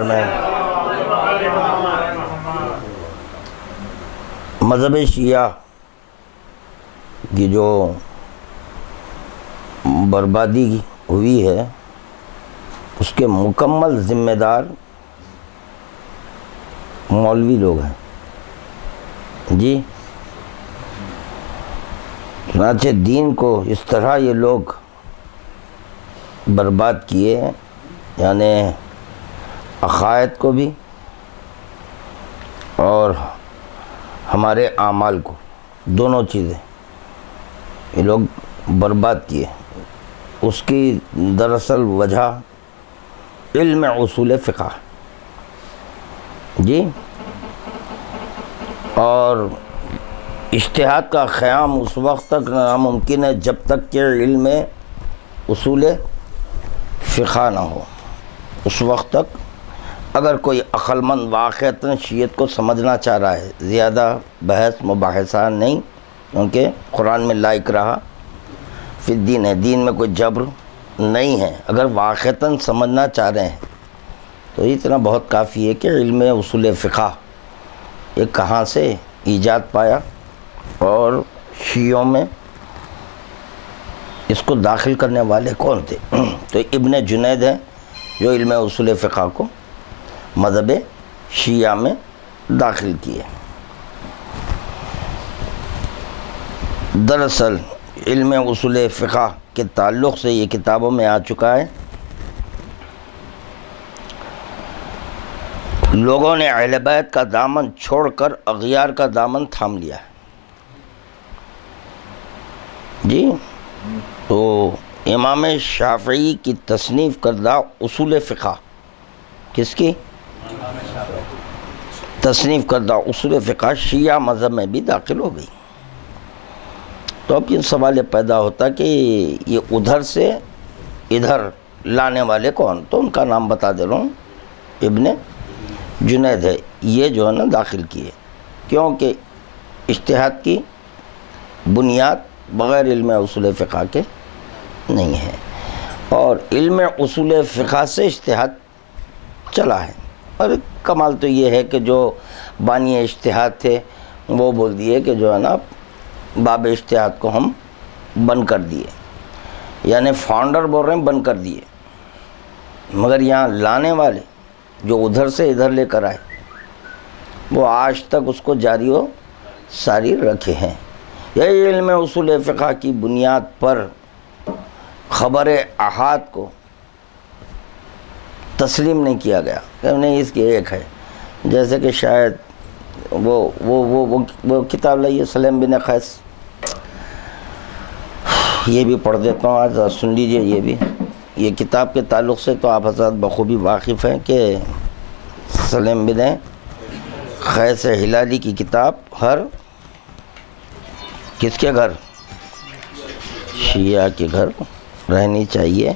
میں مذہب شیعہ کی جو بربادی ہوئی ہے اس کے مکمل ذمہ دار مولوی لوگ ہیں جی۔ چنانچہ دین کو اس طرح یہ لوگ برباد کیے ہیں، یعنی عقائد کو بھی اور ہمارے اعمال کو، دونوں چیزیں یہ لوگ برباد کیے۔ اس کی دراصل وجہ علم اصول فقہ جی، اور اجتہاد کا قیام اس وقت تک ناممکن ہے جب تک کہ علم اصول فقہ نہ ہو۔ اس وقت تک اگر کوئی عقل مند واقعتاً شیعت کو سمجھنا چاہ رہا ہے، زیادہ بحث مباحثہ نہیں، کیونکہ قرآن میں لا اکراہ فی الدین ہے، دین میں کوئی جبر نہیں ہے۔ اگر واقعتاً سمجھنا چاہ رہے ہیں تو اتنا بہت کافی ہے کہ علم اصول فقہ یہ کہاں سے ایجاد پایا اور شیعوں میں اس کو داخل کرنے والے کون تھے۔ تو ابن جنید ہے جو علم اصول فقہ کو مذہب شیعہ میں داخل کیے۔ دراصل علم اصول فقہ کے تعلق سے یہ کتابوں میں آ چکا ہے، لوگوں نے اہل بیت کا دامن چھوڑ کر اغیار کا دامن تھام لیا ہے جی۔ تو امام شافعی کی تصنیف کردہ اصول فقہ، کس کی تصنیف کردہ اصول فقہ شیعہ مذہب میں بھی داخل ہو گئی۔ تو اب یہ سوال پیدا ہوتا کہ یہ ادھر سے ادھر لانے والے کون؟ تو ان کا نام بتا دے رہا ہوں، ابن جنید ہے، یہ جو ہے نا داخل کیے، کیونکہ اجتہاد کی بنیاد بغیر علم اصول فقہ کے نہیں ہے، اور علم اصول فقہ سے اجتہاد چلا ہے۔ اور کمال تو یہ ہے کہ جو بانی اجتہاد تھے وہ بول دیے کہ جو ہے نا باب اجتہاد کو ہم بند کر دیے، یعنی فاؤنڈر بول رہے ہیں بند کر دیے، مگر یہاں لانے والے جو ادھر سے ادھر لے کر آئے وہ آج تک اس کو جاری و ساری رکھے ہیں۔ یہی علم اصول فقہ کی بنیاد پر خبر احاد کو تسلیم نہیں کیا گیا کہ نہیں اس کی ایک ہے، جیسے کہ شاید وہ کتاب لائیے سلیم بن قیس، یہ بھی پڑھ دیتا ہوں آج، سن لیجئے یہ بھی۔ یہ کتاب کے تعلق سے تو آپ حضرات بخوبی واقف ہیں کہ سلیم بن قیس ہلالی کی کتاب ہر کس کے گھر؟ شیعہ کے گھر رہنی چاہیے۔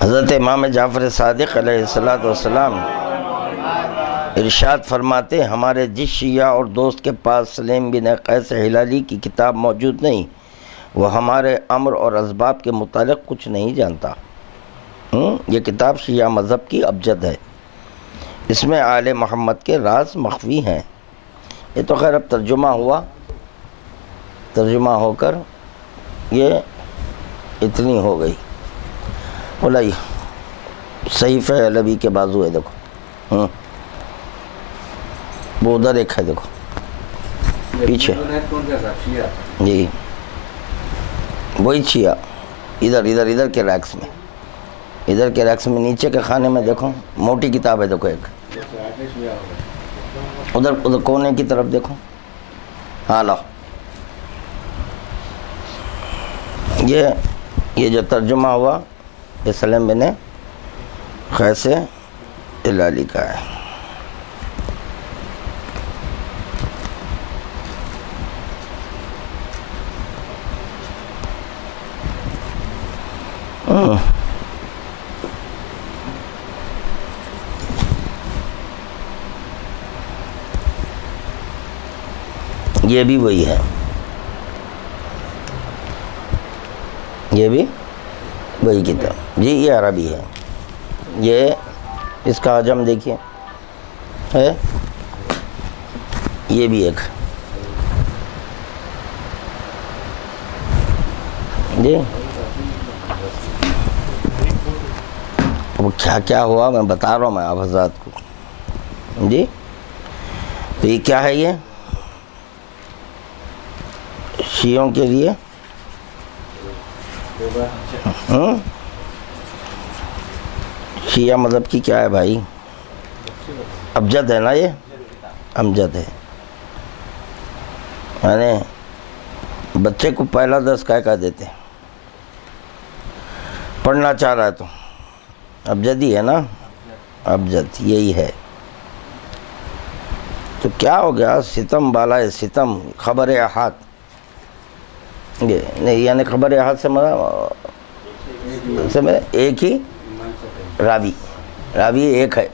حضرت امام جعفر صادق علیہ السلام ارشاد فرماتے، ہمارے جس شیعہ اور دوست کے پاس سلیم بن قیس ہلالی کی کتاب موجود نہیں، وہ ہمارے امر اور اسباب کے متعلق کچھ نہیں جانتا۔ یہ کتاب شیعہ مذہب کی ابجد ہے، اس میں آل محمد کے راز مخفی ہیں۔ یہ تو خیر اب ترجمہ ہوا، ترجمہ ہو کر یہ اتنی ہو گئی۔ بولائی صحیفہ علوی کے بازو ہے، دیکھو وہ ادھر ایک ہے، دیکھو پیچھے جی، وہی شیعہ ادھر کے ریکس میں، ادھر کے ریکس میں نیچے کے خانے میں دیکھو موٹی کتاب ہے، دیکھو ایک ادھر کونے کی طرف دیکھو، ہاں لاؤ، یہ جو ترجمہ ہوا یہ سلیم بن قیس ہلالی کا ہے۔ یہ بھی وہی ہے، یہ بھی وہی کتاب جی، یہ عربی ہے، یہ اس کا حجم دیکھیے ہے، یہ بھی ایک جی۔ وہ کیا کیا ہوا میں بتا رہا ہوں میں آپ حضرات کو جی۔ تو یہ کیا ہے، یہ شیعوں کے لیے شیعہ مذہب کی کیا ہے بھائی؟ ابجد ہے نا، یہ امجد ہے، یعنی بچے کو پہلا درس کیا دیتے ہیں، پڑھنا چاہ رہا ہے تو ابجد ہی ہے نا، ابجد یہی ہے۔ تو کیا ہو گیا، ستم بالائے ستم، خبر احاد، یعنی خبر احاد سے ایک ہی راوی ایک ہے،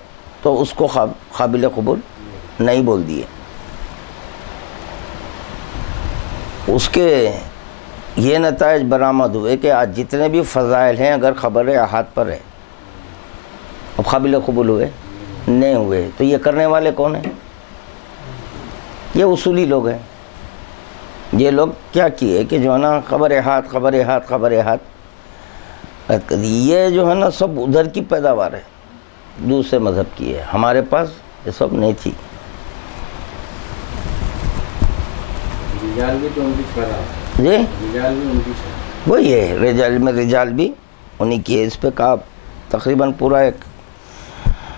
تو اس کو قابل قبول نہیں بول دیے۔ اس کے یہ نتائج برآمد ہوئے کہ آج جتنے بھی فضائل ہیں اگر خبر احاد پر ہے، اب قابل قبول ہوئے نہیں ہوئے، تو یہ کرنے والے کون ہیں؟ یہ اصولی لوگ ہیں۔ یہ لوگ کیا کیے کہ جو ہے نا خبر احاد، یہ جو ہے نا سب ادھر کی پیداوار ہے، دوسرے مذہب کی ہے، ہمارے پاس یہ سب نہیں تھی۔ جی وہی ہے، رجال میں رجال بھی انہی کی ہے۔ اس پہ کہا تقریباً پورا ایک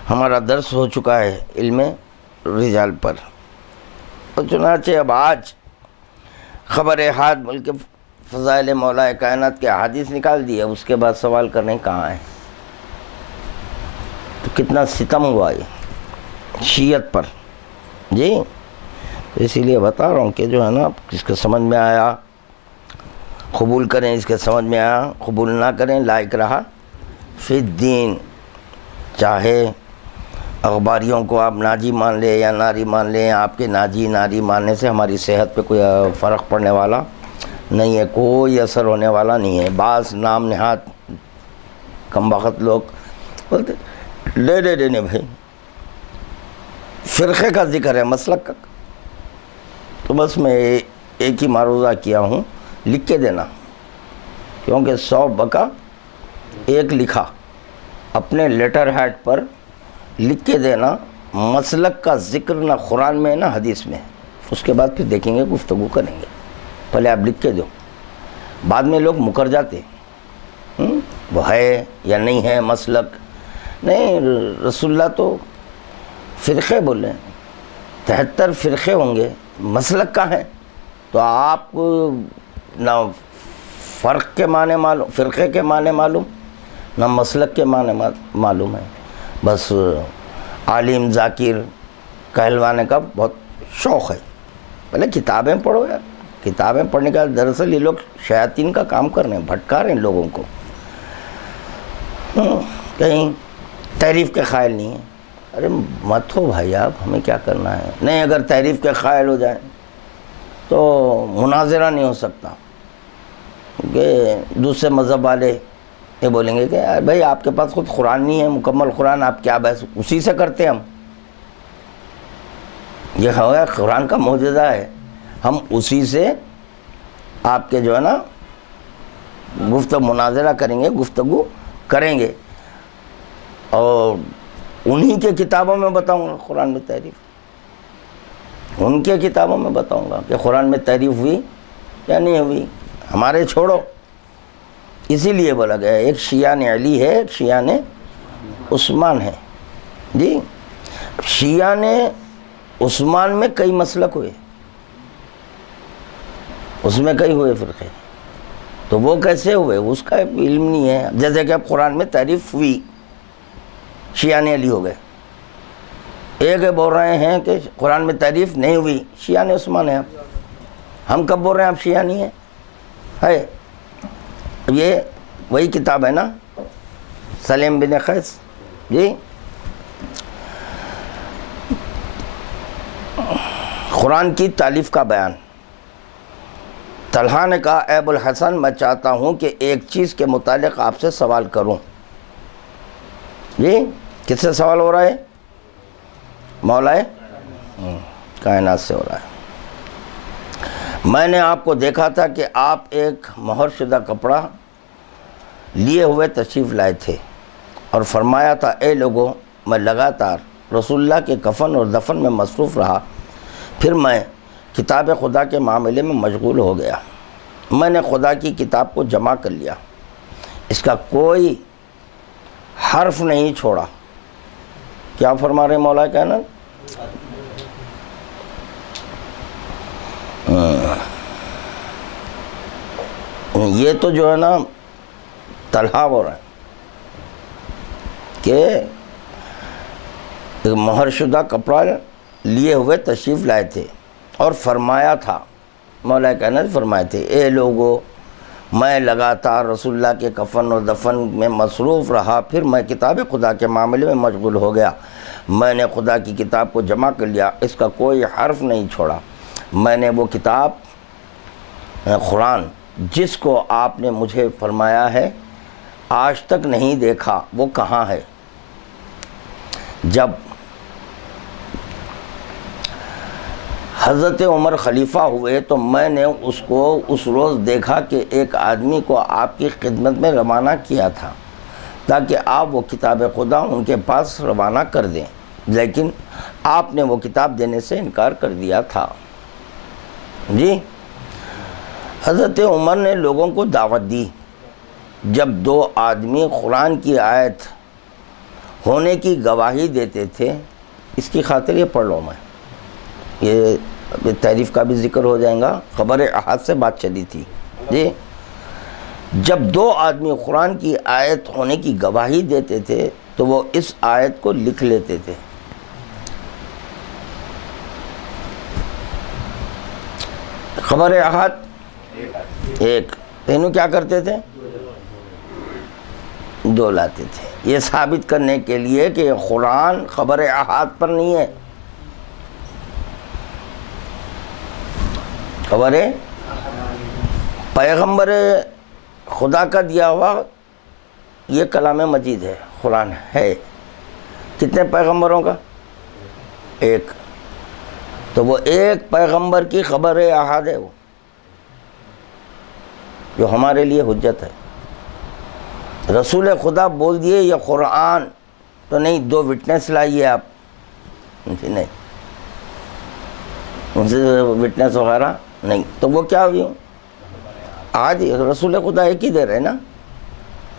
ہمارا درس ہو چکا ہے علم رجال پر۔ اور چنانچہ اب آج خبر احاد بلکہ فضائل مولا کائنات کے احادیث نکال دیے، اس کے بعد سوال کرنے کہاں ہے؟ تو کتنا ستم ہوا یہ شیعت پر جی۔ اسی لیے بتا رہا ہوں کہ جو ہے نا جس کے سمجھ میں آیا قبول کریں، اس کے سمجھ میں آیا قبول نہ کریں، لا اکراہ فی الدین۔ چاہے اخباریوں کو آپ ناجی مان لیں یا ناری مان لیں، آپ کے ناجی ناری ماننے سے ہماری صحت پہ کوئی فرق پڑنے والا نہیں ہے، کوئی اثر ہونے والا نہیں ہے۔ بعض نام نہاد کم وقت لوگ بولتے لے بھائی، فرقے کا ذکر ہے، مسلک کا، تو بس میں ایک ہی معروضہ کیا ہوں، لکھ کے دینا، کیونکہ 100 بکا ایک لکھا، اپنے لیٹر ہیڈ پر لکھ کے دینا، مسلک کا ذکر نہ قرآن میں نہ حدیث میں، اس کے بعد پھر دیکھیں گے، گفتگو کریں گے، پہلے آپ لکھ کے دو۔ بعد میں لوگ مکر جاتے وہ ہے یا نہیں ہے مسلک، نہیں، رسول اللہ تو فرقے بولے 73 فرقے ہوں گے، مسلک کا ہے، تو آپ کو نہ فرق کے معنی معلوم، فرقے کے معنی معلوم، نہ مسلک کے معنی معلوم ہے، بس عالم ذاکر کہلوانے کا بہت شوق ہے۔ پہلے کتابیں پڑھو یار، کتابیں پڑھنے کا دراصل یہ لوگ شیاطین کا کام کر رہے ہیں، بھٹکا رہے ہیں لوگوں کو، کہیں تحریف کے قائل نہیں ہیں۔ ارے مت ہو بھائی، آپ ہمیں کیا کرنا ہے؟ نہیں، اگر تحریف کے قائل ہو جائیں تو مناظرہ نہیں ہو سکتا، کہ دوسرے مذہب والے یہ بولیں گے کہ یار بھائی آپ کے پاس خود قرآن نہیں ہے، مکمل قرآن، آپ کیا بحث اسی سے کرتے ہیں ہم؟ یہ ہے قرآن کا معجزہ ہے، ہم اسی سے آپ کے جو ہے نا مناظرہ کریں گے، گفتگو کریں گے، اور انہی کے کتابوں میں بتاؤں گا قرآن میں تحریف، ان کے کتابوں میں بتاؤں گا کہ قرآن میں تحریف ہوئی یا نہیں ہوئی، ہمارے چھوڑو۔ اسی لیے بولا گیا ایک شیعہ نے علی ہے، ایک شیعہ نے عثمان ہے جی۔ شیعہ نے عثمان میں کئی مسلک ہوئے، اس میں کئی ہوئے فرقے، تو وہ کیسے ہوئے اس کا علم نہیں ہے۔ جیسے کہ اب قرآن میں تعریف ہوئی، شیعہ نے علی ہو گئے، ایک بول رہے ہیں کہ قرآن میں تعریف نہیں ہوئی، شیعہ نے عثمان ہے۔ ہم کب بول رہے ہیں آپ شیعہ نہیں ہے؟ یہ وہی کتاب ہے نا، سلیم بن قیس جی، قرآن کی تالیف کا بیان۔ طلحہ نے کہا اے ابوالحسن میں چاہتا ہوں کہ ایک چیز کے متعلق آپ سے سوال کروں۔ جی کس سے سوال ہو رہا ہے؟ مولا کائنات سے ہو رہا ہے۔ میں نے آپ کو دیکھا تھا کہ آپ ایک مہر شدہ کپڑا لیے ہوئے تشریف لائے تھے اور فرمایا تھا اے لوگوں میں لگاتار رسول اللہ کے کفن اور دفن میں مصروف رہا، پھر میں کتاب خدا کے معاملے میں مشغول ہو گیا۔ میں نے خدا کی کتاب کو جمع کر لیا، اس کا کوئی حرف نہیں چھوڑا۔ کیا فرما رہے مولا کائنات؟ یہ تو جو ہے نا طلحہ ہو رہا ہے کہ ایک مہر شدہ کپڑا لیے ہوئے تشریف لائے تھے اور فرمایا تھا، مولا کائنات فرمائے تھے اے لوگو میں لگاتار رسول اللہ کے کفن اور دفن میں مصروف رہا، پھر میں کتاب خدا کے معاملے میں مشغول ہو گیا۔ میں نے خدا کی کتاب کو جمع کر لیا، اس کا کوئی حرف نہیں چھوڑا۔ میں نے وہ کتاب قرآن جس کو آپ نے مجھے فرمایا ہے آج تک نہیں دیکھا، وہ کہاں ہے؟ جب حضرت عمر خلیفہ ہوئے تو میں نے اس کو اس روز دیکھا کہ ایک آدمی کو آپ کی خدمت میں روانہ کیا تھا تاکہ آپ وہ کتاب خدا ان کے پاس روانہ کر دیں، لیکن آپ نے وہ کتاب دینے سے انکار کر دیا تھا۔ جی حضرت عمر نے لوگوں کو دعوت دی۔ جب دو آدمی قرآن کی آیت ہونے کی گواہی دیتے تھے، اس کی خاطر یہ پڑھ لو میں، یہ تعریف کا بھی ذکر ہو جائے گا، خبر احاد سے بات چلی تھی۔ جی جب دو آدمی قرآن کی آیت ہونے کی گواہی دیتے تھے تو وہ اس آیت کو لکھ لیتے تھے۔ خبر احاد ایک، تینوں کیا کرتے تھے؟ دو لاتے تھے، یہ ثابت کرنے کے لیے کہ قرآن خبر احاد پر نہیں ہے، خبر پیغمبر خدا کا دیا ہوا یہ کلام مجید ہے، قرآن ہے۔ کتنے پیغمبروں کا؟ ایک، تو وہ ایک پیغمبر کی خبر احاد ہے، وہ جو ہمارے لیے حجت ہے۔ رسول خدا بول دیے یہ قرآن تو نہیں، دو وٹنس لائیے آپ، نہیں ان سے وٹنس وغیرہ نہیں، تو وہ کیا ہوئی؟ آج رسول خدا ایک ہی دے رہے نا،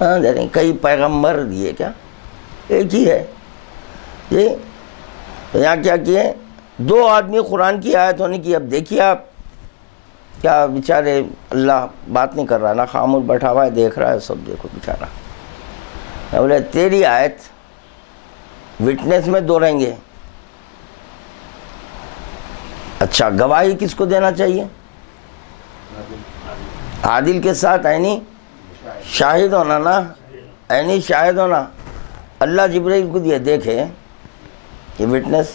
ہاں دے رہے، کئی پیغمبر دیے کیا؟ ایک ہی ہے۔ جی یہاں کیا کیے؟ دو آدمی قرآن کی آیت ہونے کی، اب دیکھیے آپ کیا بیچارے، اللہ بات نہیں کر رہا نا، خاموش بیٹھا ہوا ہے، دیکھ رہا ہے سب، دیکھو بیچارہ، بولے تیری آیت وٹنس میں دو رہیں گے۔ اچھا گواہی کس کو دینا چاہیے؟ عادل کے ساتھ عینی شاہد ہونا نا، عینی شاہد ہونا۔ اللہ جبرائیل کو دیا، دیکھے یہ وٹنس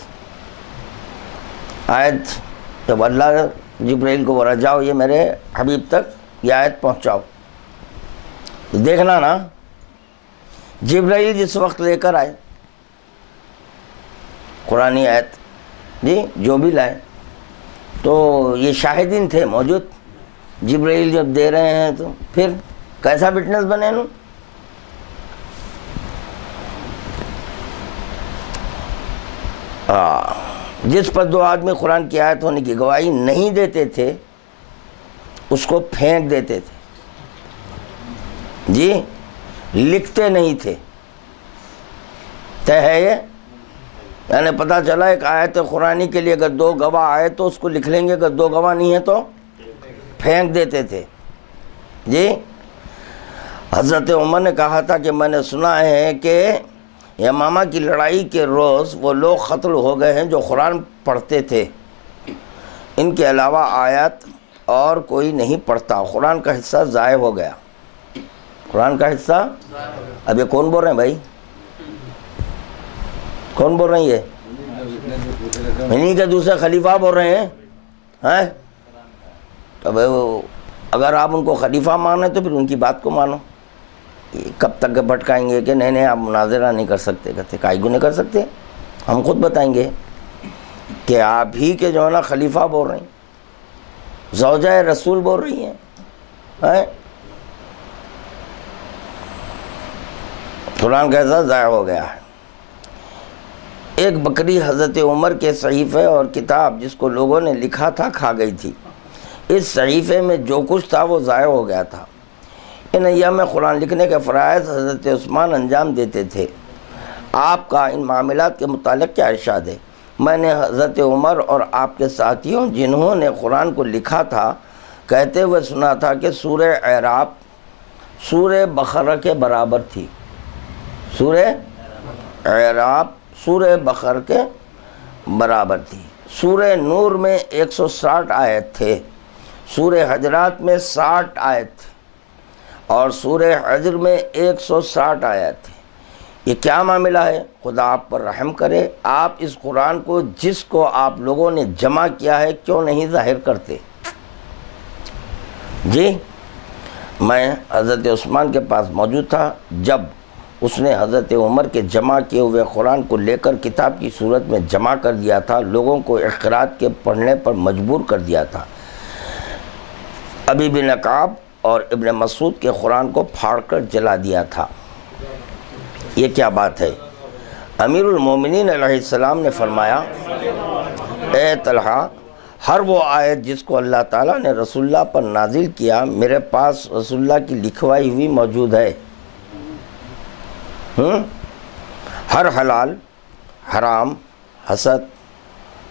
آیت، جب اللہ جبرائیل کو بولا جاؤ یہ میرے حبیب تک یہ آیت پہنچاؤ، تو دیکھنا نا جبرائیل جس وقت لے کر آئے قرآنی آیت، جی جو بھی لائے، تو یہ شاہدین تھے موجود، جبرائیل جب دے رہے ہیں تو پھر کیسا وٹنس بنے نو؟ جس پر دو آدمی قرآن کی آیت ہونے کی گواہی نہیں دیتے تھے اس کو پھینک دیتے تھے، جی لکھتے نہیں تھے۔ طے ہے یہ، یعنی پتہ چلا ایک آیت قرآنی کے لیے اگر دو گواہ آئے تو اس کو لکھ لیں گے، اگر دو گواہ نہیں ہیں تو پھینک دیتے تھے۔ جی حضرت عمر نے کہا تھا کہ میں نے سنا ہے کہ یمامہ کی لڑائی کے روز وہ لوگ قتل ہو گئے ہیں جو قرآن پڑھتے تھے، ان کے علاوہ آیات اور کوئی نہیں پڑھتا، قرآن کا حصہ ضائع ہو گیا۔ قرآن کا حصہ، اب یہ کون بول رہے ہیں بھائی؟ کون بول رہے ہیں یہ؟ انہیں کے دوسرے خلیفہ بول رہے ہیں تو اگر آپ ان کو خلیفہ مانیں تو پھر ان کی بات کو مانو. کب تک بھٹکائیں گے کہ نہیں آپ مناظرہ نہیں کر سکتے؟ کہتے کائی کو نہیں کر سکتے، ہم خود بتائیں گے کہ آپ ہی کے جو ہے نا خلیفہ بول رہے ہیں، زوجہ رسول بول رہی ہیں. قرآن کیسا ضائع ہو گیا ہے. ایک بکری حضرت عمر کے صحیفے اور کتاب جس کو لوگوں نے لکھا تھا کھا گئی تھی. اس صحیفے میں جو کچھ تھا وہ ضائع ہو گیا تھا. ان ایام میں قرآن لکھنے کے فرائض حضرت عثمان انجام دیتے تھے. آپ کا ان معاملات کے متعلق کیا ارشاد ہے؟ میں نے حضرت عمر اور آپ کے ساتھیوں جنہوں نے قرآن کو لکھا تھا کہتے ہوئے سنا تھا کہ سورہ اعراف سورہ بقرہ کے برابر تھی. سورہ اعراف سورہ بقرہ کے برابر تھی. سورہ نور میں 160 آیت تھے، سورہ حجرات میں 60 آیت تھے اور سورہ حجر میں 160 آیت تھے. یہ کیا معاملہ ہے؟ خدا آپ پر رحم کرے، آپ اس قرآن کو جس کو آپ لوگوں نے جمع کیا ہے کیوں نہیں ظاہر کرتے؟ جی میں حضرت عثمان کے پاس موجود تھا جب اس نے حضرت عمر کے جمع کیے ہوئے قرآن کو لے کر کتاب کی صورت میں جمع کر دیا تھا، لوگوں کو اقراءات کے پڑھنے پر مجبور کر دیا تھا. ابی بن کعب اور ابن مسعود کے قرآن کو پھاڑ کر جلا دیا تھا. یہ کیا بات ہے؟ امیر المومنین علیہ السلام نے فرمایا، اے طلحہ، ہر وہ آیت جس کو اللہ تعالیٰ نے رسول اللہ پر نازل کیا میرے پاس رسول اللہ کی لکھوائی ہوئی موجود ہے. ہر حلال، حرام، حسد،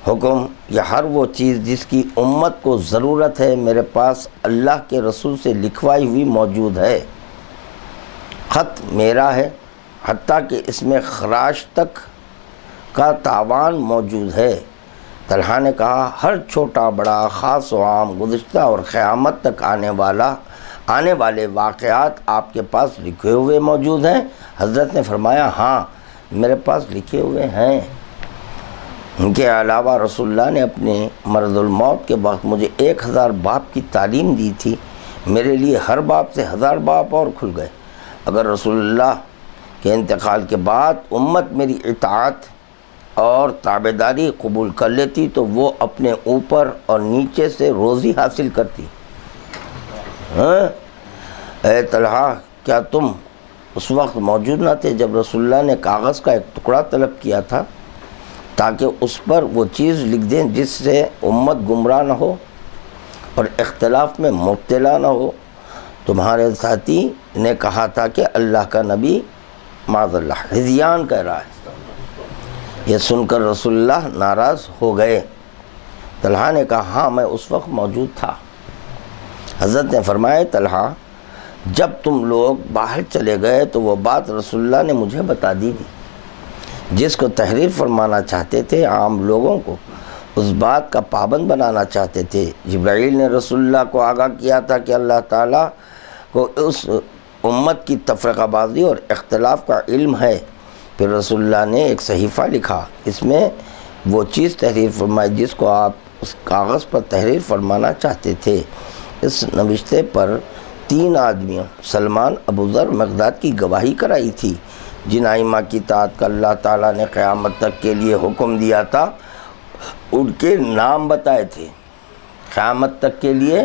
حکم یا ہر وہ چیز جس کی امت کو ضرورت ہے میرے پاس اللہ کے رسول سے لکھوائی ہوئی موجود ہے. خط میرا ہے، حتیٰ کہ اس میں خراش تک کا تاوان موجود ہے. طلحہ نے کہا، ہر چھوٹا بڑا، خاص و عام، گزشتہ اور قیامت تک آنے والے واقعات آپ کے پاس لکھے ہوئے موجود ہیں؟ حضرت نے فرمایا، ہاں میرے پاس لکھے ہوئے ہیں. ان کے علاوہ رسول اللہ نے اپنے مرض الموت کے وقت مجھے 1000 باب کی تعلیم دی تھی. میرے لیے ہر باب سے 1000 باب اور کھل گئے. اگر رسول اللہ کے انتقال کے بعد امت میری اطاعت اور تابعداری قبول کر لیتی تو وہ اپنے اوپر اور نیچے سے روزی حاصل کرتی. اے طلحہ، کیا تم اس وقت موجود نہ تھے جب رسول اللہ نے کاغذ کا ایک ٹکڑا طلب کیا تھا تاکہ اس پر وہ چیز لکھ دیں جس سے امت گمراہ نہ ہو اور اختلاف میں مبتلا نہ ہو؟ تمہارے ساتھی نے کہا تھا کہ اللہ کا نبی معاذ اللہ ہذیان کہہ رہا ہے. یہ سن کر رسول اللہ ناراض ہو گئے. طلحہ نے کہا، ہاں میں اس وقت موجود تھا. حضرت نے فرمایا، طلحہ، جب تم لوگ باہر چلے گئے تو وہ بات رسول اللہ نے مجھے بتا دی تھی. جس کو تحریر فرمانا چاہتے تھے، عام لوگوں کو اس بات کا پابند بنانا چاہتے تھے. جبرائیل نے رسول اللہ کو آگاہ کیا تھا کہ اللہ تعالیٰ کو اس امت کی تفرقہ بازی اور اختلاف کا علم ہے. پھر رسول اللہ نے ایک صحیفہ لکھا، اس میں وہ چیز تحریر فرمائی جس کو آپ اس کاغذ پر تحریر فرمانا چاہتے تھے. اس نوشتے پر 3 آدمیوں سلمان، ابو ذر، مقداد کی گواہی کرائی تھی. جن ائمہ کی اطاعت کا اللہ تعالیٰ نے قیامت تک کے لیے حکم دیا تھا ان کے نام بتائے تھے. قیامت تک کے لیے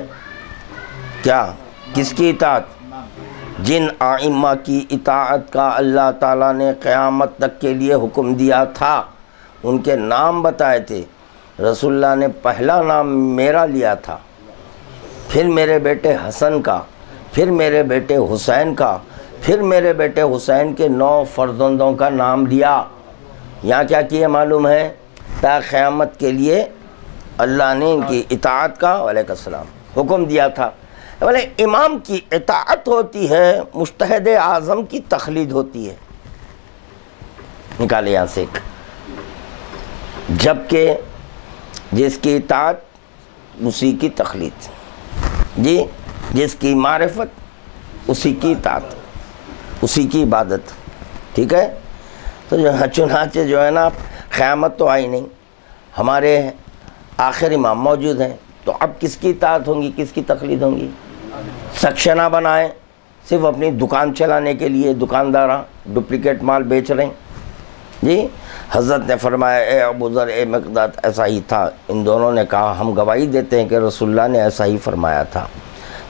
کیا؟ کس کی اطاعت؟ جن ائمہ کی اطاعت کا اللہ تعالیٰ نے قیامت تک کے لیے حکم دیا تھا ان کے نام بتائے تھے. رسول اللہ نے پہلا نام میرا لیا تھا، پھر میرے بیٹے حسن کا، پھر میرے بیٹے حسین کا، پھر میرے بیٹے حسین کے 9 فرزندوں کا نام لیا. یہاں کیا کیا معلوم ہے؟ تا قیامت کے لیے اللہ نے ان کی اطاعت کا علیہ السلام حکم دیا تھا. بولے امام کی اطاعت ہوتی ہے، مجتہد اعظم کی تقلید ہوتی ہے. نکالے یہاں سے ایک. جبکہ جس کی اطاعت اسی کی تقلید، جی جس کی معرفت اسی کی اطاعت، اسی کی عبادت. ٹھیک ہے؟ تو چنانچہ جو ہے نا قیامت تو آئی نہیں، ہمارے آخر امام موجود ہیں، تو اب کس کی اطاعت ہوں گی، کس کی تقلید ہوں گی؟ سیکشنہ بنائیں صرف اپنی دکان چلانے کے لیے، دکانداراں ڈپلیکیٹ مال بیچ رہے ہیں جی۔ حضرت نے فرمایا اے ابو ذر، اے مقداد، ایسا ہی تھا۔ ان دونوں نے کہا ہم گواہی دیتے ہیں کہ رسول اللہ نے ایسا ہی فرمایا تھا۔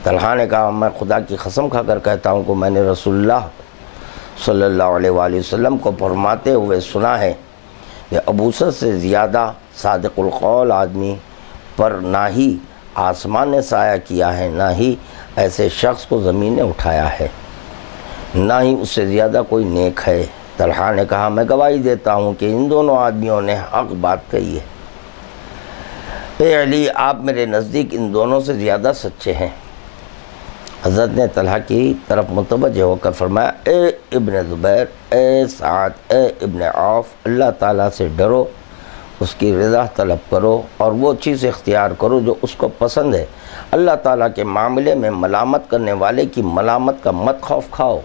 طلحہ نے کہا میں خدا کی قسم کھا کر کہتا ہوں کہ میں نے رسول اللہ صلی اللہ علیہ وآلہ وسلم کو فرماتے ہوئے سنا ہے کہ ابو ذر سے زیادہ صادق القول آدمی پر نہ ہی آسمان نے سایہ کیا ہے، نہ ہی ایسے شخص کو زمین نے اٹھایا ہے، نہ ہی اس سے زیادہ کوئی نیک ہے۔ طلحہ نے کہا میں گواہی دیتا ہوں کہ ان دونوں آدمیوں نے حق بات کہی ہے۔ اے علی، آپ میرے نزدیک ان دونوں سے زیادہ سچے ہیں۔ حضرت نے طلحہ کی طرف متوجہ ہو کر فرمایا اے ابن زبیر، اے سعد، اے ابن عوف، اللہ تعالیٰ سے ڈرو، اس کی رضا طلب کرو اور وہ چیز اختیار کرو جو اس کو پسند ہے۔ اللہ تعالیٰ کے معاملے میں ملامت کرنے والے کی ملامت کا مت خوف کھاؤ۔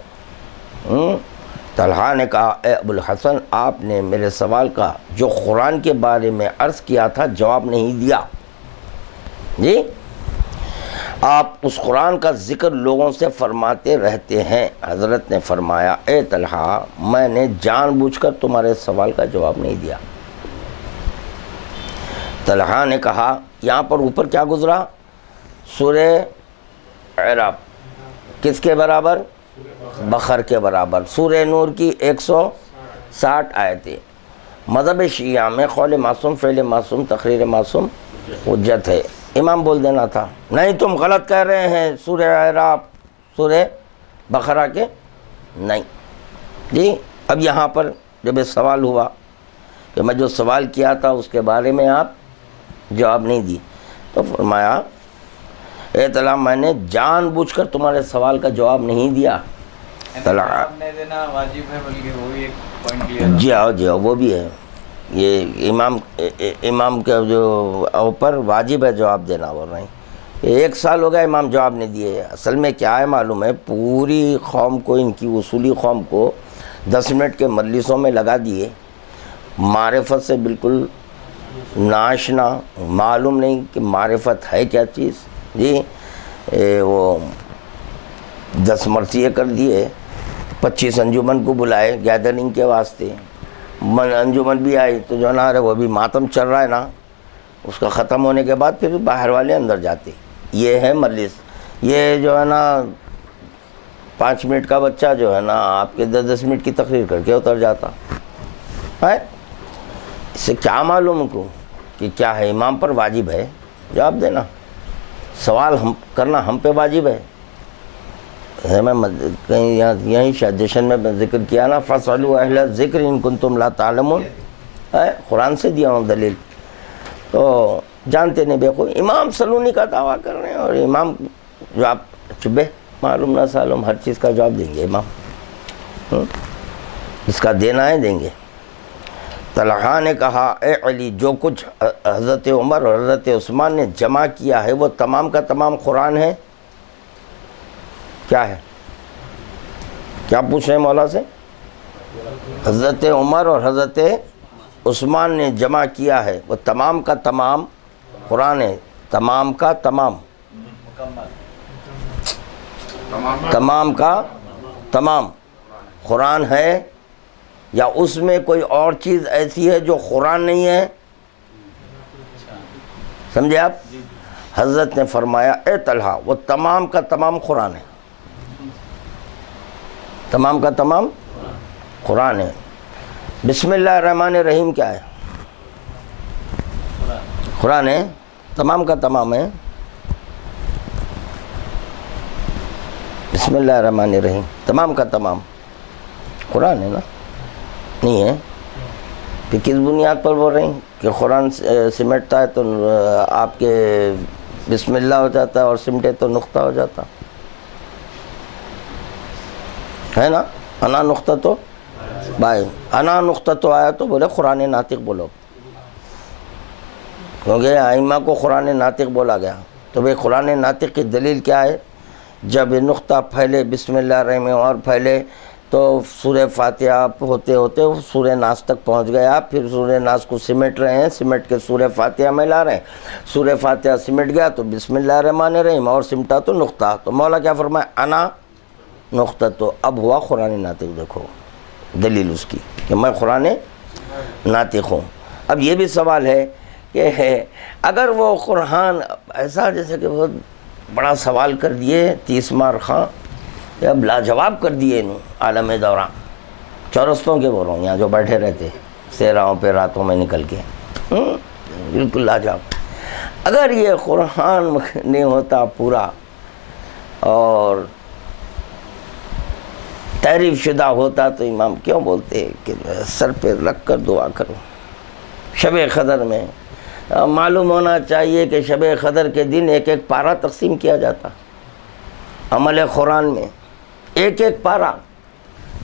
طلحہ نے کہا اے ابو الحسن، آپ نے میرے سوال کا جو قرآن کے بارے میں عرض کیا تھا جواب نہیں دیا جی۔ آپ اس قرآن کا ذکر لوگوں سے فرماتے رہتے ہیں۔ حضرت نے فرمایا اے طلحہ، میں نے جان بوجھ کر تمہارے سوال کا جواب نہیں دیا۔ طلحہ نے کہا یہاں پر اوپر کیا گزرا؟ سورہ اعراف کس کے برابر؟ بقر کے برابر۔ سورہ نور کی 160 آیتیں۔ مذہب شیعہ میں قول معصوم، فعل معصوم، تقریر معصوم حجت ہے۔ امام بول دینا تھا نہیں تم غلط کہہ رہے ہیں، سورہ اعراف سورہ بقرہ کے نہیں جی۔ اب یہاں پر جب یہ سوال ہوا کہ میں جو سوال کیا تھا اس کے بارے میں آپ جواب نہیں دی، تو فرمایا اے طلحہ، میں نے جان بوجھ کر تمہارے سوال کا جواب نہیں دیا۔ طلحہ دینا واجب ہے، بلکہ وہ بھی ایک پوائنٹ کلیئر جی ہاں وہ بھی ہے، یہ امام کے جو اوپر واجب ہے جواب دینا، بول رہے ہیں 1 سال ہو گیا امام جواب نہیں دیے۔ اصل میں کیا ہے معلوم ہے، پوری قوم کو، ان کی اصولی قوم کو 10 منٹ کے مجلسوں میں لگا دیے، معرفت سے بالکل ناشنا، معلوم نہیں کہ معرفت ہے کیا چیز جی۔ وہ 10 مرثیے کر دیے، 25 انجمن کو بلائے گیدرنگ کے واسطے، انجمن بھی آئی تو جو نا وہ بھی ماتم چل رہا ہے نا، اس کا ختم ہونے کے بعد پھر باہر والے اندر جاتے۔ یہ ہے مجلس۔ یہ جو ہے نا 5 منٹ کا بچہ جو ہے نا آپ کے 10 منٹ کی تقریر کر کے اتر جاتا ہے۔ اس سے کیا معلوم کو کہ کیا ہے؟ امام پر واجب ہے جواب دینا، سوال ہم کرنا ہم پہ واجب ہے۔ میں کہیں یہیں شاید جشن میں ذکر کیا نا، فَاسْأَلُوا أَهْلَ الذِّكْرِ إِن كُنتُمْ لَا تَعْلَمُونَ، قرآن سے دیا ہوں دلیل، تو جانتے نہیں بے کوئی امام سلونی کا دعویٰ کر رہے ہیں، اور امام جو آپ چبے معلوم نہ سالم ہر چیز کا جواب دیں گے امام، اس کا دینا ہے دیں گے۔ طلحہ نے کہا اے علی، جو کچھ حضرت عمر اور حضرت عثمان نے جمع کیا ہے وہ تمام کا تمام قرآن ہے؟ کیا ہے؟ کیا پوچھ رہے ہیں مولا سے؟ حضرت عمر اور حضرت عثمان نے جمع کیا ہے وہ تمام کا تمام قرآن ہے؟ تمام کا تمام، تمام کا تمام قرآن ہے، یا اس میں کوئی اور چیز ایسی ہے جو قرآن نہیں ہے؟ سمجھے آپ؟ حضرت نے فرمایا اے طلحہ، وہ تمام کا تمام قرآن ہے، تمام کا تمام قرآن ہے۔ بسم اللہ الرحمن الرحیم کیا ہے؟ قرآن ہے، تمام کا تمام ہے۔ بسم اللہ الرحمن الرحیم تمام کا تمام قرآن ہے نا؟ نہیں ہے؟ پھر کس بنیاد پر بول رہے ہیں کہ قرآن سمٹتا ہے تو آپ کے بسم اللہ ہو جاتا ہے، اور سمٹے تو نقطہ ہو جاتا ہے نا؟ انا نقطہ تو بھائی، انا نقطہ تو آیا تو بولے قرآن ناطق بولو، کیونکہ ائمہ کو قرآن ناطق بولا گیا، تو بھئی قرآن ناطق کی دلیل کیا ہے؟ جب نقطہ پھیلے بسم اللہ الرحمن اور پھیلے تو سورہ فاتحہ ہوتے ہوتے سورہ ناس تک پہنچ گیا، پھر سورہ ناس کو سمیٹ رہے ہیں، سمیٹ کے سورہ فاتحہ میں لا رہے ہیں، سورہ فاتحہ سمٹ گیا تو بسم اللہ الرحمن الرحیم، اور سمٹا تو نقطہ، تو مولا کیا فرمایا، انا نقطہ، تو اب ہوا قرآن ناطق۔ دیکھو دلیل اس کی کہ میں قرآن ناطق ہوں۔ اب یہ بھی سوال ہے کہ اگر وہ قرآن ایسا جیسے کہ بہت بڑا سوال کر دیے 30 مار خاں، اب لاجواب کر دیے انہوں عالم دوران، چورستوں کے بول رہا ہوں، یہاں جو بیٹھے رہتے سیراؤں پہ راتوں میں نکل کے، بالکل لاجواب۔ اگر یہ قرآن نہیں ہوتا پورا اور تحریف شدہ ہوتا تو امام کیوں بولتے کہ سر پہ رکھ کر دعا کرو؟ شب قدر میں معلوم ہونا چاہیے کہ شب قدر کے دن ایک ایک پارہ تقسیم کیا جاتا عمل قرآن میں، ایک ایک پارہ،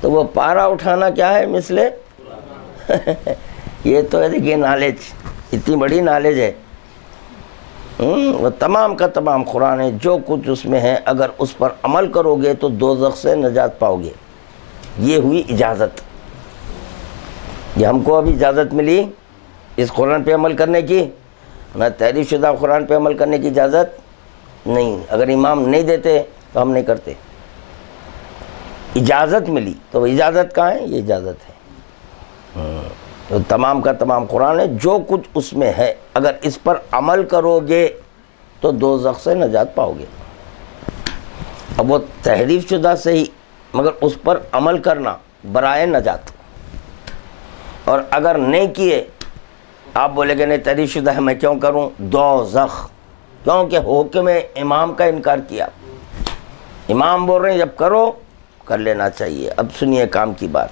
تو وہ پارہ اٹھانا کیا ہے مثل یہ تو ہے دیکھیے نالج، اتنی بڑی نالج ہے، وہ تمام کا تمام قرآن ہے، جو کچھ اس میں ہے اگر اس پر عمل کرو گے تو دوزخ سے نجات پاؤ گے۔ یہ ہوئی اجازت، یہ ہم کو اب اجازت ملی اس قرآن پہ عمل کرنے کی، نہ تحریف شدہ قرآن پہ عمل کرنے کی اجازت نہیں، اگر امام نہیں دیتے تو ہم نہیں کرتے، اجازت ملی، تو وہ اجازت کہاں ہے؟ یہ اجازت ہے، تو تمام کا تمام قرآن ہے، جو کچھ اس میں ہے اگر اس پر عمل کرو گے تو دوزخ سے نجات پاؤ گے۔ اب وہ تحریف شدہ سے ہی، مگر اس پر عمل کرنا برائے نجات، اور اگر نہیں کیے آپ بولے کہ نہیں تحریف شدہ ہے میں کیوں کروں، دوزخ، کیونکہ حکم امام کا انکار کیا، امام بول رہے ہیں جب کرو کر لینا چاہیے۔ اب سنیے کام کی بات،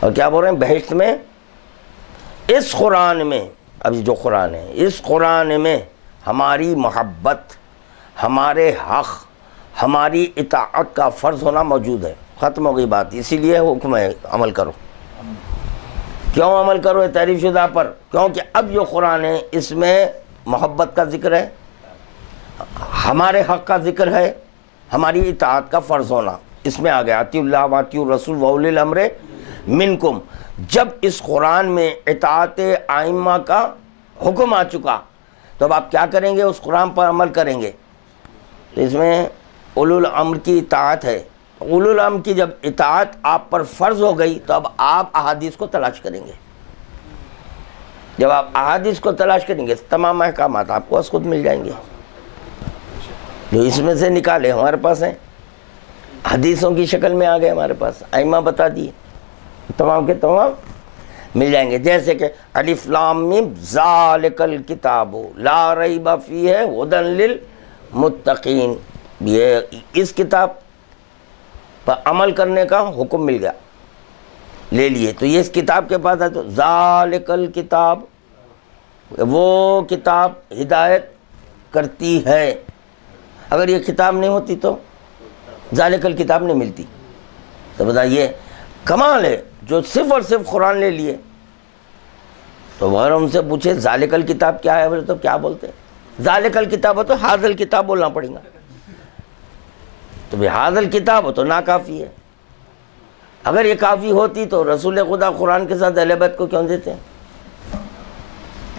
اور کیا بول رہے ہیں، بہشت میں اس قرآن میں، اب جو قرآن ہے اس قرآن میں ہماری محبت، ہمارے حق، ہماری اطاعت کا فرض ہونا موجود ہے، ختم ہو گئی بات، اسی لیے حکم ہے عمل کرو۔ کیوں عمل کرو تحریف شدہ پر؟ کیونکہ اب جو قرآن ہے اس میں محبت کا ذکر ہے، ہمارے حق کا ذکر ہے، ہماری اطاعت کا فرض ہونا اس میں آ گیا، اطیعوا اللہ واطیعوا الرسول واولی الامر منکم۔ جب اس قرآن میں اطاعت ائمہ کا حکم آ چکا تو اب آپ کیا کریں گے؟ اس قرآن پر عمل کریں گے، تو اس میں اولو الامر کی اطاعت ہے، اولو الامر کی جب اطاعت آپ پر فرض ہو گئی تو اب آپ احادیث کو تلاش کریں گے، جب آپ احادیث کو تلاش کریں گے تمام احکامات آپ کو از خود مل جائیں گے، جو اس میں سے نکالے ہمارے پاس ہیں، حدیثوں کی شکل میں آ گئے ہمارے پاس، ائمہ بتا دیے، تمام کے تمام مل جائیں گے۔ جیسے کہ الف لام میم ذالک الکتاب لا ریب فیہ ھدی للمتقین، یہ اس کتاب پر عمل کرنے کا حکم مل گیا، لے لیے، تو یہ اس کتاب کے پاس ہے، تو ذالک الکتاب، وہ کتاب ہدایت کرتی ہے، اگر یہ کتاب نہیں ہوتی تو ذالک الکتاب نہیں ملتی۔ تو بتائیے کمال ہے، جو صرف اور صرف قرآن لے لیے، تو اگر ان سے پوچھے ذالک الکتاب کیا ہے تو کیا بولتے ہیں؟ ذالک الکتاب ہو تو ھذا الکتاب بولنا پڑے گا، تو ھذا الکتاب ہو تو ناکافی ہے، اگر یہ کافی ہوتی تو رسول خدا قرآن کے ساتھ اہل بیت کو کیوں دیتے ہیں؟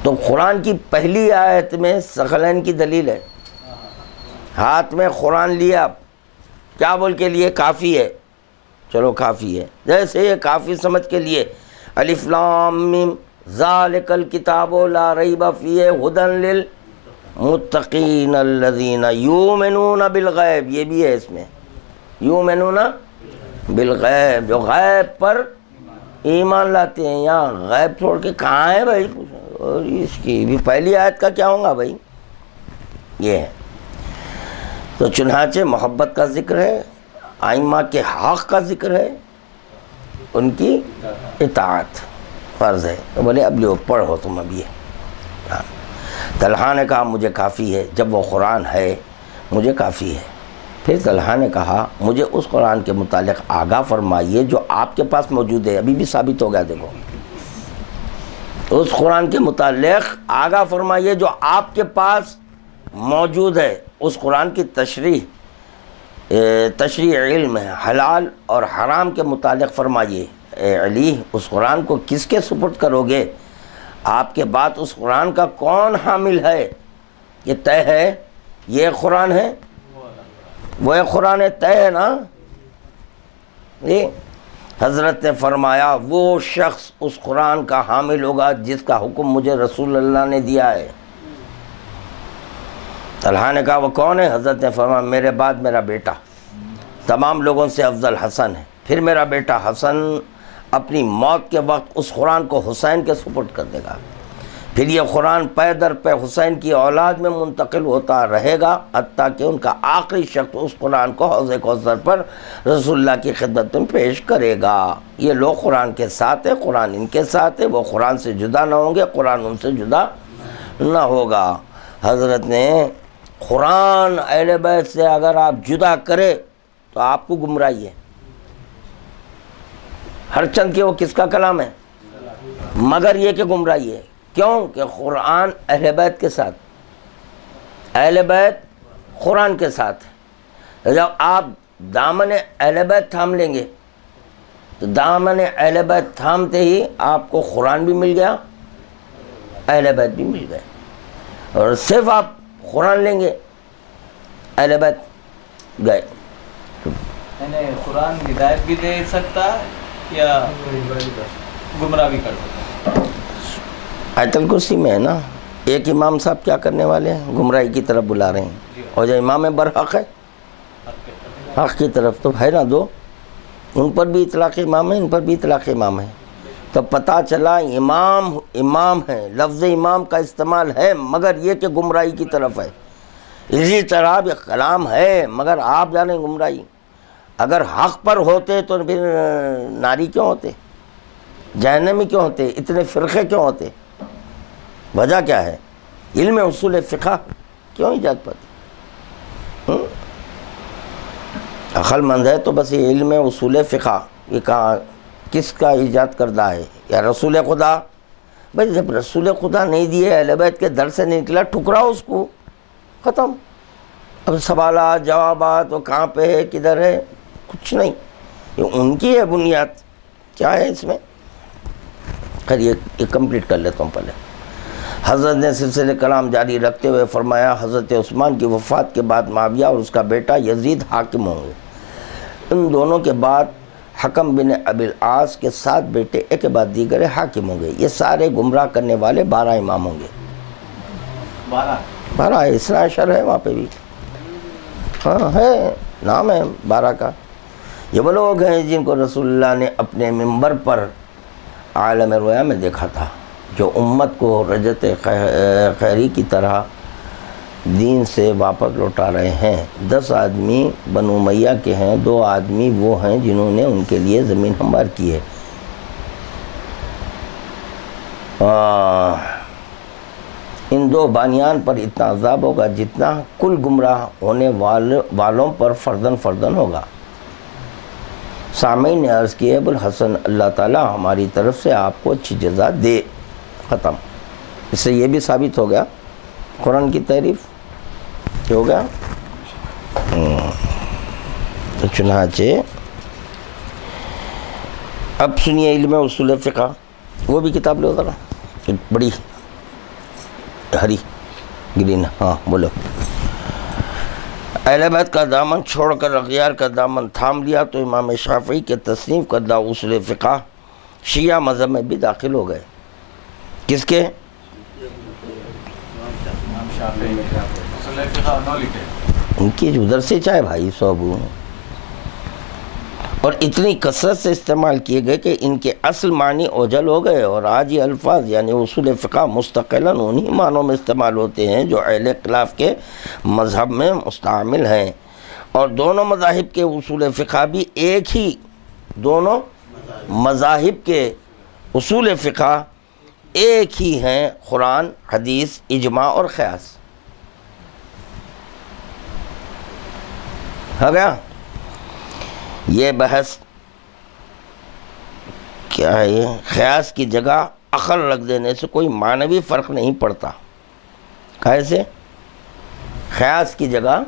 تو قرآن کی پہلی آیت میں ثقلین کی دلیل ہے، ہاتھ میں قرآن لیا، کیا بول کے لیے؟ کافی ہے، چلو کافی ہے، جیسے یہ کافی سمجھ کے لیے الف لام میم ذالک الکتاب لا ریب فیہ ھدی للمتقین الذین یؤمنون بالغیب، یہ بھی ہے اس میں، یؤمنون بالغیب، جو غیب پر ایمان لاتے ہیں، یہاں غیب چھوڑ کے کہاں ہے بھائی؟ اور اس کی بھی پہلی آیت کا کیا ہوگا بھائی؟ یہ ہے، تو چنانچہ محبت کا ذکر ہے، ائمہ کے حق کا ذکر ہے، ان کی اطاعت فرض ہے، تو بولے اب لو پڑھو تم اب یہ۔ طلحہ نے کہا مجھے کافی ہے، جب وہ قرآن ہے مجھے کافی ہے۔ پھر طلحہ نے کہا مجھے اس قرآن کے متعلق آگاہ فرمائیے جو آپ کے پاس موجود ہے، ابھی بھی ثابت ہو گیا، دیکھو اس قرآن کے متعلق آگاہ فرمائیے جو آپ کے پاس موجود ہے، اس قرآن کی تشریح تشریع علم ہے، حلال اور حرام کے متعلق فرمائیے۔ اے علی، اس قرآن کو کس کے سپرد کرو گے؟ آپ کے بعد اس قرآن کا کون حامل ہے؟ یہ طے ہے، یہ قرآن ہے، وہ قرآن طے ہے نا۔ حضرت نے فرمایا وہ شخص اس قرآن کا حامل ہوگا جس کا حکم مجھے رسول اللہ نے دیا ہے۔ طلحہ نے کہا وہ کون ہے؟ حضرت نے فرمایا میرے بعد میرا بیٹا، تمام لوگوں سے افضل حسن ہے، پھر میرا بیٹا حسن اپنی موت کے وقت اس قرآن کو حسین کے سپرد کر دے گا، پھر یہ قرآن پے در پے حسین کی اولاد میں منتقل ہوتا رہے گا حتیٰ کہ ان کا آخری شخص اس قرآن کو حوض کوثر پر رسول اللہ کی خدمت میں پیش کرے گا۔ یہ لوگ قرآن کے ساتھ ہے، قرآن ان کے ساتھ ہے، وہ قرآن سے جدا نہ ہوں گے، قرآن ان سے جدا نہ ہوگا۔ حضرت نے قرآن اہل بیت سے اگر آپ جدا کرے تو آپ کو گمراہی ہے، ہر چند کہ وہ کس کا کلام ہے، مگر یہ کہ گمراہی ہے۔ کیوں کہ قرآن اہل بیت کے ساتھ، اہل بیت قرآن کے ساتھ ہے۔ جب آپ دامن اہل بیت تھام لیں گے تو دامن اہل بیت تھامتے ہی آپ کو قرآن بھی مل گیا، اہل بیت بھی مل گئے، اور صرف آپ قرآن لیں گے اہل بیت گئے۔ یعنی قرآن ہدایت بھی دے سکتا یا گمراہ بھی کر سکتا؟ آیت الکرسی میں ہے نا، ایک امام صاحب کیا کرنے والے ہیں؟ گمراہی کی طرف بلا رہے ہیں، اور جو امام برحق ہے حق کی طرف، تو ہے نا دو، ان پر بھی اطلاق امام ہے، ان پر بھی اطلاق امام ہے۔ تو پتہ چلا امام ہے، لفظ امام کا استعمال ہے مگر یہ کہ گمراہی کی طرف ہے۔ اسی طرح بھی کلام ہے مگر آپ جانیں گمراہی۔ اگر حق پر ہوتے تو پھر ناری کیوں ہوتے، جہنمی کیوں ہوتے، اتنے فرقے کیوں ہوتے؟ وجہ کیا ہے؟ علم اصول فقہ کیوں ایجاد پاتی؟ عقل مند ہے تو بس یہ علم اصول فقہ یہ کہاں کس کا ایجاد کردہ ہے؟ یا رسول خدا؟ بھائی جب رسول خدا نہیں دیے، اہل بیت کے در سے نکلا، ٹھکراؤ اس کو، ختم۔ اب سوالات جوابات وہ کہاں پہ ہے، کدھر ہے، کچھ نہیں، یہ ان کی ہے بنیاد، کیا ہے اس میں؟ خیر یہ کمپلیٹ کر لیتا ہوں پہلے۔ حضرت نے سلسلہ کلام جاری رکھتے ہوئے فرمایا حضرت عثمان کی وفات کے بعد معاویہ اور اس کا بیٹا یزید حاکم ہوں گے، ان دونوں کے بعد حکم بن ابی العاص کے 7 بیٹے ایک کے بعد دیگر حاکم ہوں گے۔ یہ سارے گمراہ کرنے والے 12 امام ہوں گے۔ 12 اثنا عشر ہے وہاں پہ بھی، ہاں ہے، نام ہے 12 کا۔ یہ وہ لوگ ہیں جن کو رسول اللہ نے اپنے منبر پر عالم رویا میں دیکھا تھا، جو امت کو رجت خیری کی طرح دین سے واپس لوٹا رہے ہیں۔ 10 آدمی بنو امیہ کے ہیں، 2 آدمی وہ ہیں جنہوں نے ان کے لیے زمین ہموار کی ہے۔ ان 2 بانیان پر اتنا عذاب ہوگا جتنا کل گمراہ ہونے والوں پر فردن فردن ہوگا۔ سامعین نے عرض کی ہے ابوالحسن اللہ تعالیٰ ہماری طرف سے آپ کو اچھی جزا دے، ختم۔ اس سے یہ بھی ثابت ہو گیا قرآن کی تعریف کیا ہو گیا۔ تو چنانچہ اب سنیے علم اصول فقہ، وہ بھی کتاب لو ذرا، بڑی ہری گرین، ہاں بولو۔ اہل بیت کا دامن چھوڑ کر اغیار کا دامن تھام لیا تو امام شافعی کے تصنیف کردہ اصول فقہ شیعہ مذہب میں بھی داخل ہو گئے۔ کس کے؟ ان کی ادھر سے چاہے بھائی صوبوں، اور اتنی کثرت سے استعمال کیے گئے کہ ان کے اصل معنی اوجھل ہو گئے، اور آج یہ الفاظ یعنی اصول فقہ مستقلاً انہی معنوں میں استعمال ہوتے ہیں جو اہل اختلاف کے مذہب میں مستعمل ہیں، اور دونوں مذاہب کے اصول فقہ بھی ایک ہی، دونوں مذاہب کے اصول فقہ ایک ہی ہیں، قرآن، حدیث، اجماع اور قیاس۔ ہو گیا؟ یہ بحث کیا ہے؟ یہ قیاس کی جگہ عقل رکھ دینے سے کوئی معنوی فرق نہیں پڑتا۔ کیسے؟ قیاس کی جگہ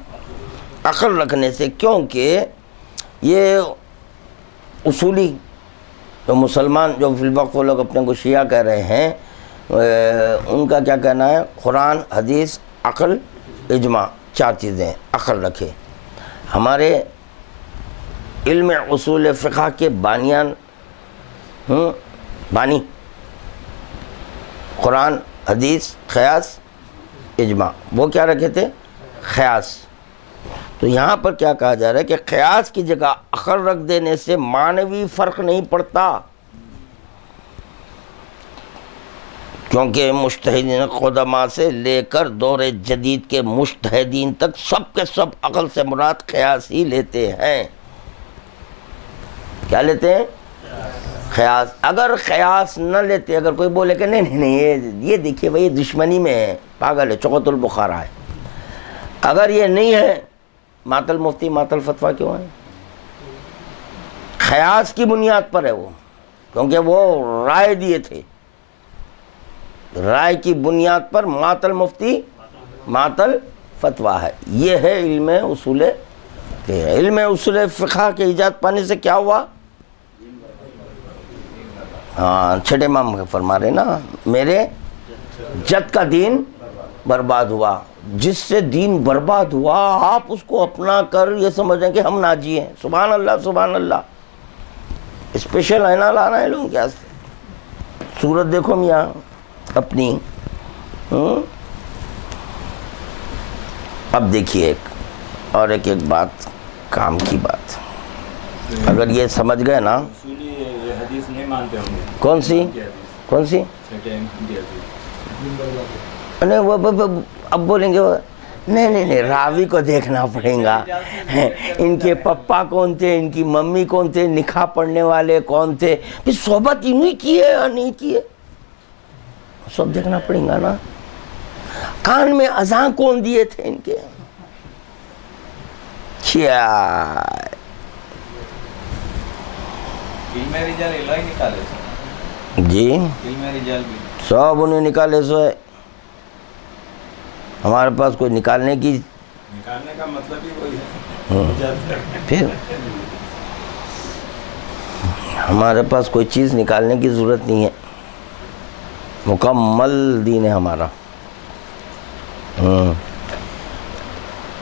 عقل رکھنے سے، کیونکہ یہ اصولی جو مسلمان جو فی الوقت وہ لوگ اپنے کو شیعہ کہہ رہے ہیں، ان کا کیا کہنا ہے؟ قرآن، حدیث، عقل، اجماع، 4 چیزیں عقل رکھے۔ ہمارے علم اصول فقہ کے بانیان بانی قرآن، حدیث، قیاس، اجماع، وہ کیا رکھے تھے؟ قیاس۔ تو یہاں پر کیا کہا جا رہا ہے کہ قیاس کی جگہ عقل رکھ دینے سے معنوی فرق نہیں پڑتا، کیونکہ مجتہدین قدماء سے لے کر دور جدید کے مجتہدین تک سب کے سب عقل سے مراد قیاس ہی لیتے ہیں۔ کیا لیتے ہیں؟ قیاس۔ اگر قیاس نہ لیتے، اگر کوئی بولے کہ نہیں یہ دیکھیے بھائی دشمنی میں ہے، پاگل ہے، چقت البخارا ہے، اگر یہ نہیں ہے معطل مفتی معطل فتویٰ کیوں ہے؟ قیاس کی بنیاد پر ہے وہ، کیونکہ وہ رائے دیے تھے، رائے کی بنیاد پر معطل مفتی معطل فتویٰ ہے۔ یہ ہے علم اصول فقہ۔ علم اصول فقہ کے ایجاد پانے سے کیا ہوا؟ ہاں، چھٹے امام فرما رہے نا، میرے جد کا دین برباد ہوا۔ جس سے دین برباد ہوا آپ اس کو اپنا کر یہ سمجھیں کہ ہم ناجی ہیں۔ سبحان اللہ سبحان اللہ، اسپیشل آئینہ لانا ہے لوگوں کے واسطے۔ صورت دیکھو میاں اپنی۔ اب دیکھیے ایک بات، کام کی بات، اگر یہ سمجھ گئے نا، حدیث نہیں مانتے ہوں گے۔ کون سی؟ اب بولیں گے نہیں راوی کو دیکھنا پڑے گا، ان کے پپا کون تھے، ان کی ممی کون تھے، نکاح پڑھنے والے کون تھے، پھر صحبت انہی کی ہے یا نہیں کی ہے، سب دیکھنا پڑے گا نا۔ کان میں اذان کون دیے تھے ان کے، کیا علم رجال الہی نکالے سو جی، علم رجال بھی سب انہیں نکالے سو ہے۔ ہمارے پاس کوئی نکالنے کا مطلب ہی وہی ہے، پھر ہمارے پاس کوئی چیز نکالنے کی ضرورت نہیں ہے، مکمل دین ہے ہمارا۔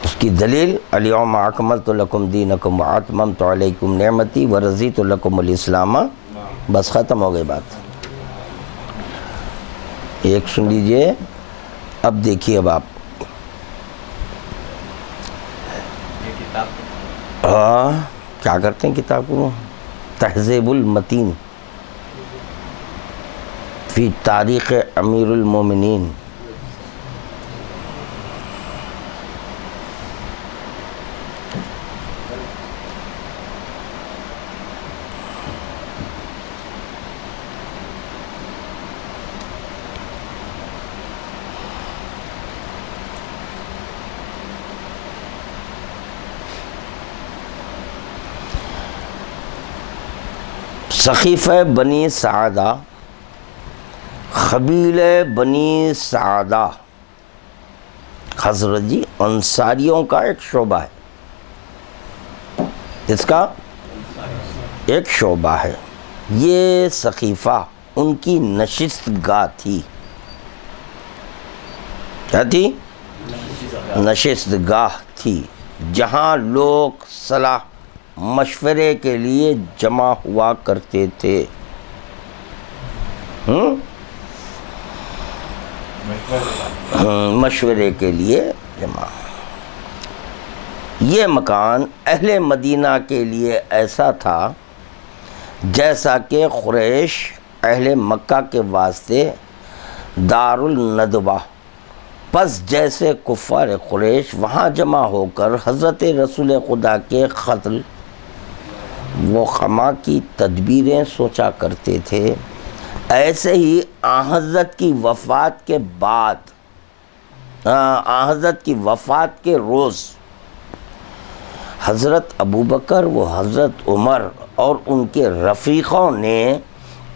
اس کی دلیل الیوم اکملت لکم دینکم واتممت علیکم نعمتی ورضیت لکم الاسلام، بس ختم ہو گئی بات۔ ایک سن لیجئے، اب دیکھیے اب آپ کیا کرتے ہیں کتاب کو، تہذیب المتین فی تاریخ امیر المومنین، سقیفہ بنی سعدہ، قبیلہ بنی سعدہ خزرجی انصاریوں کا ایک شعبہ ہے، اس کا ایک شعبہ ہے۔ یہ سقیفہ ان کی نشست گاہ تھی، کیا تھی؟ نشست گاہ تھی، جہاں لوگ صلاح مشورے کے لیے جمع ہوا کرتے تھے۔ مشورے کے لیے جمع۔ یہ مکان اہل مدینہ کے لیے ایسا تھا جیسا کہ قریش اہل مکہ کے واسطے دار الندوہ، پس جیسے کفار قریش وہاں جمع ہو کر حضرت رسول خدا کے قتل و خما کی تدبیریں سوچا کرتے تھے، ایسے ہی حضرت کی وفات کے بعد، حضرت کی وفات کے روز حضرت ابوبکر و حضرت عمر اور ان کے رفیقوں نے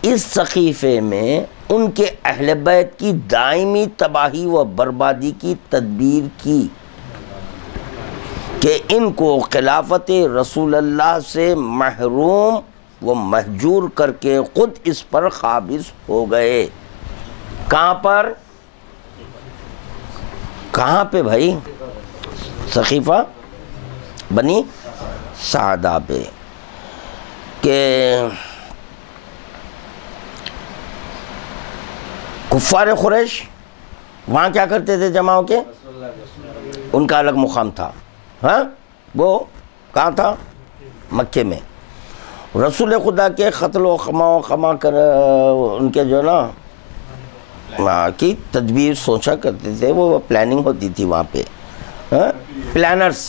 اس سقیفے میں ان کے اہل بیت کی دائمی تباہی و بربادی کی تدبیر کی۔ کہ ان کو خلافت رسول اللہ سے محروم و محجور کر کے خود اس پر قابض ہو گئے۔ کہاں پر؟ کہاں پہ بھائی؟ سقیفہ بنی سعدہ پہ، کہ کفار قریش وہاں کیا کرتے تھے جمع ہو کے؟ ان کا الگ مقام تھا، ہاں وہ کہاں تھا؟ مکے میں۔ رسول خدا کے قتل و خما کر ان کے جو نا کی تدبیر سوچا کرتے تھے، وہ پلاننگ ہوتی تھی وہاں پہ، پلانرز۔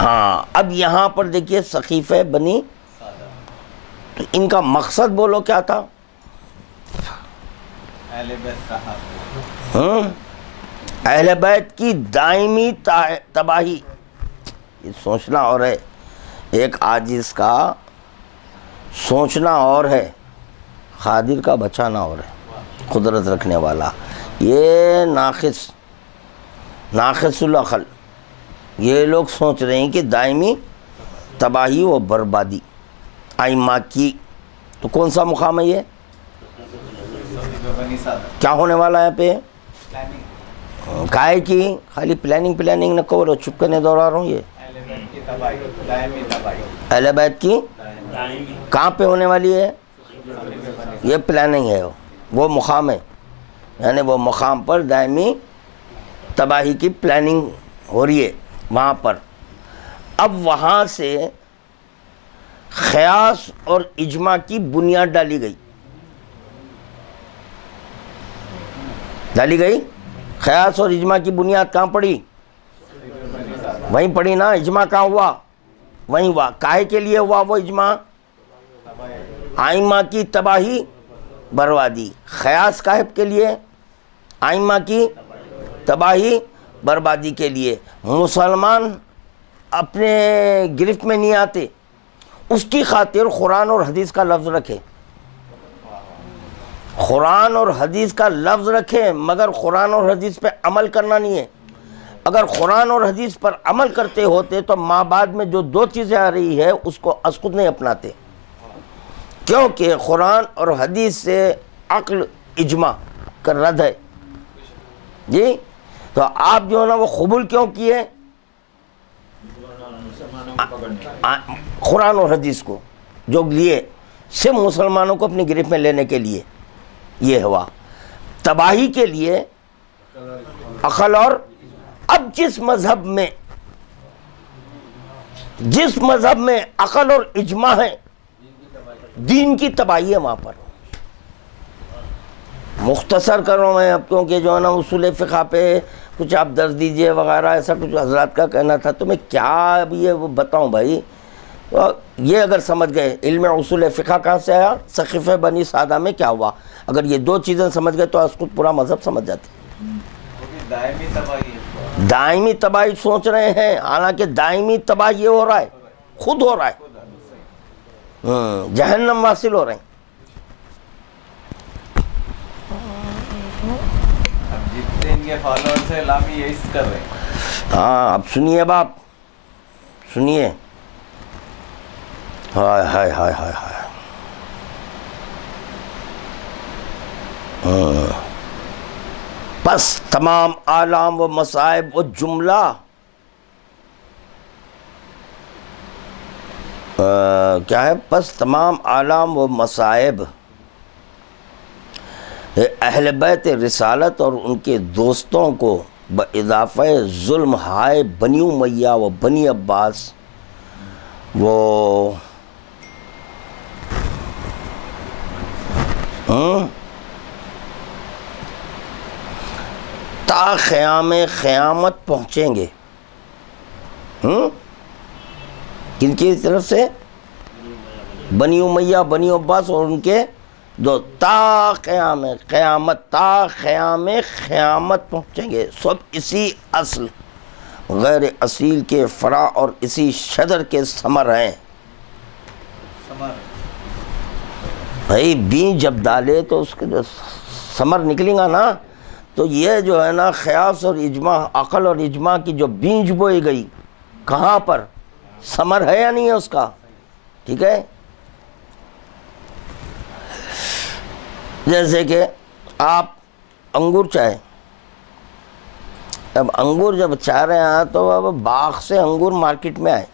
ہاں اب یہاں پر دیکھیے سقیفہ بنی، تو ان کا مقصد بولو کیا تھا؟ اہل بیت کی دائمی تباہی۔ یہ سوچنا اور ہے، ایک عاجز کا سوچنا اور ہے، قادر کا بچانا اور ہے، قدرت رکھنے والا۔ یہ ناقص العقل، یہ لوگ سوچ رہے ہیں کہ دائمی تباہی و بربادی ائمہ کی۔ تو کون سا مقام ہے یہ؟ کیا ہونے والا ہے یہاں پہ؟ کائے کی؟ خالی پلاننگ نہ کرو، چپ کرنے دورا رہا ہوں۔ یہ اہل بیت کی کہاں پہ ہونے والی ہے؟ یہ پلاننگ ہے، وہ مقام ہے، یعنی وہ مقام پر دائمی تباہی کی پلاننگ ہو رہی ہے وہاں پر۔ اب وہاں سے قیاس اور اجماع کی بنیاد ڈالی گئی۔ قیاس اور اجماع کی بنیاد کہاں پڑی؟ وہیں پڑی نا۔ اجماع کہاں ہوا؟ وہیں ہوا۔ کاہے کے لیے ہوا وہ اجماع؟ ائمہ کی تباہی بربادی۔ قیاس کاہے کے لیے؟ ائمہ کی تباہی بربادی کے لیے۔ مسلمان اپنے گرفت میں نہیں آتے، اس کی خاطر قرآن اور حدیث کا لفظ رکھے، قرآن اور حدیث کا لفظ رکھے، مگر قرآن اور حدیث پہ عمل کرنا نہیں ہے۔ اگر قرآن اور حدیث پر عمل کرتے ہوتے تو ماں بعد میں جو دو چیزیں آ رہی ہے اس کو از خود نہیں اپناتے، کیونکہ قرآن اور حدیث سے عقل اجماع کا رد ہے جی۔ تو آپ جو ہے نا وہ قبول کیوں کیے قرآن اور حدیث کو، جو لیے صرف مسلمانوں کو اپنی گرفت میں لینے کے لیے؟ یہ ہوا تباہی کے لیے عقل۔ اور اب جس مذہب میں عقل اور اجماع ہے، دین کی تباہی ہے وہاں پر۔ مختصر کروں میں اب، کیونکہ جو ہے نا اصول فقہ پہ کچھ آپ درس دیجئے وغیرہ، ایسا کچھ حضرات کا کہنا تھا، تو میں کیا اب یہ بتاؤں بھائی۔ یہ اگر سمجھ گئے علم اصول فقہ کہاں سے آیا، سقیفہ بنی سعدہ میں کیا ہوا، اگر یہ دو چیزیں سمجھ گئے تو اس کو پورا مذہب سمجھ جاتے۔ دائمی تباہی سوچ رہے ہیں، حالانکہ دائمی تباہی یہ ہو رہا ہے، خود ہو رہا ہے، جہنم واصل ہو رہے ہیں۔ ان کے فالوورز سے لامی یہی کر رہے ہیں۔ ہاں اب سنیے باپ، سنیے، ہائے ہائے ہائے ہائے ہائے۔ پس تمام آلام و مصائب و جملہ کیا ہے؟ پس تمام آلام و مصائب اہل بیت رسالت اور ان کے دوستوں کو باضافہ ظلم ہائے بنی امیہ و بنی عباس، وہ تا قیام قیامت پہنچیں گے۔ کن کی طرف سے؟ بنی امیہ، بنی عباس اور ان کے دو، تا قیام قیامت، تا قیام قیامت پہنچیں گے۔ سب اسی اصل غیر اصیل کے فرع اور اسی شجر کے ثمر ہیں۔ بھائی بین جب ڈالے تو اس کے جو ثمر نکلیں گا نا، تو یہ جو ہے نا قیاس اور اجماع، عقل اور اجماع کی جو بیج بوئی گئی، کہاں پر ثمر ہے یا نہیں ہے اس کا؟ ٹھیک ہے، جیسے کہ آپ انگور چاہے، اب انگور جب چاہ رہے ہیں تو اب باغ سے انگور مارکیٹ میں آئے،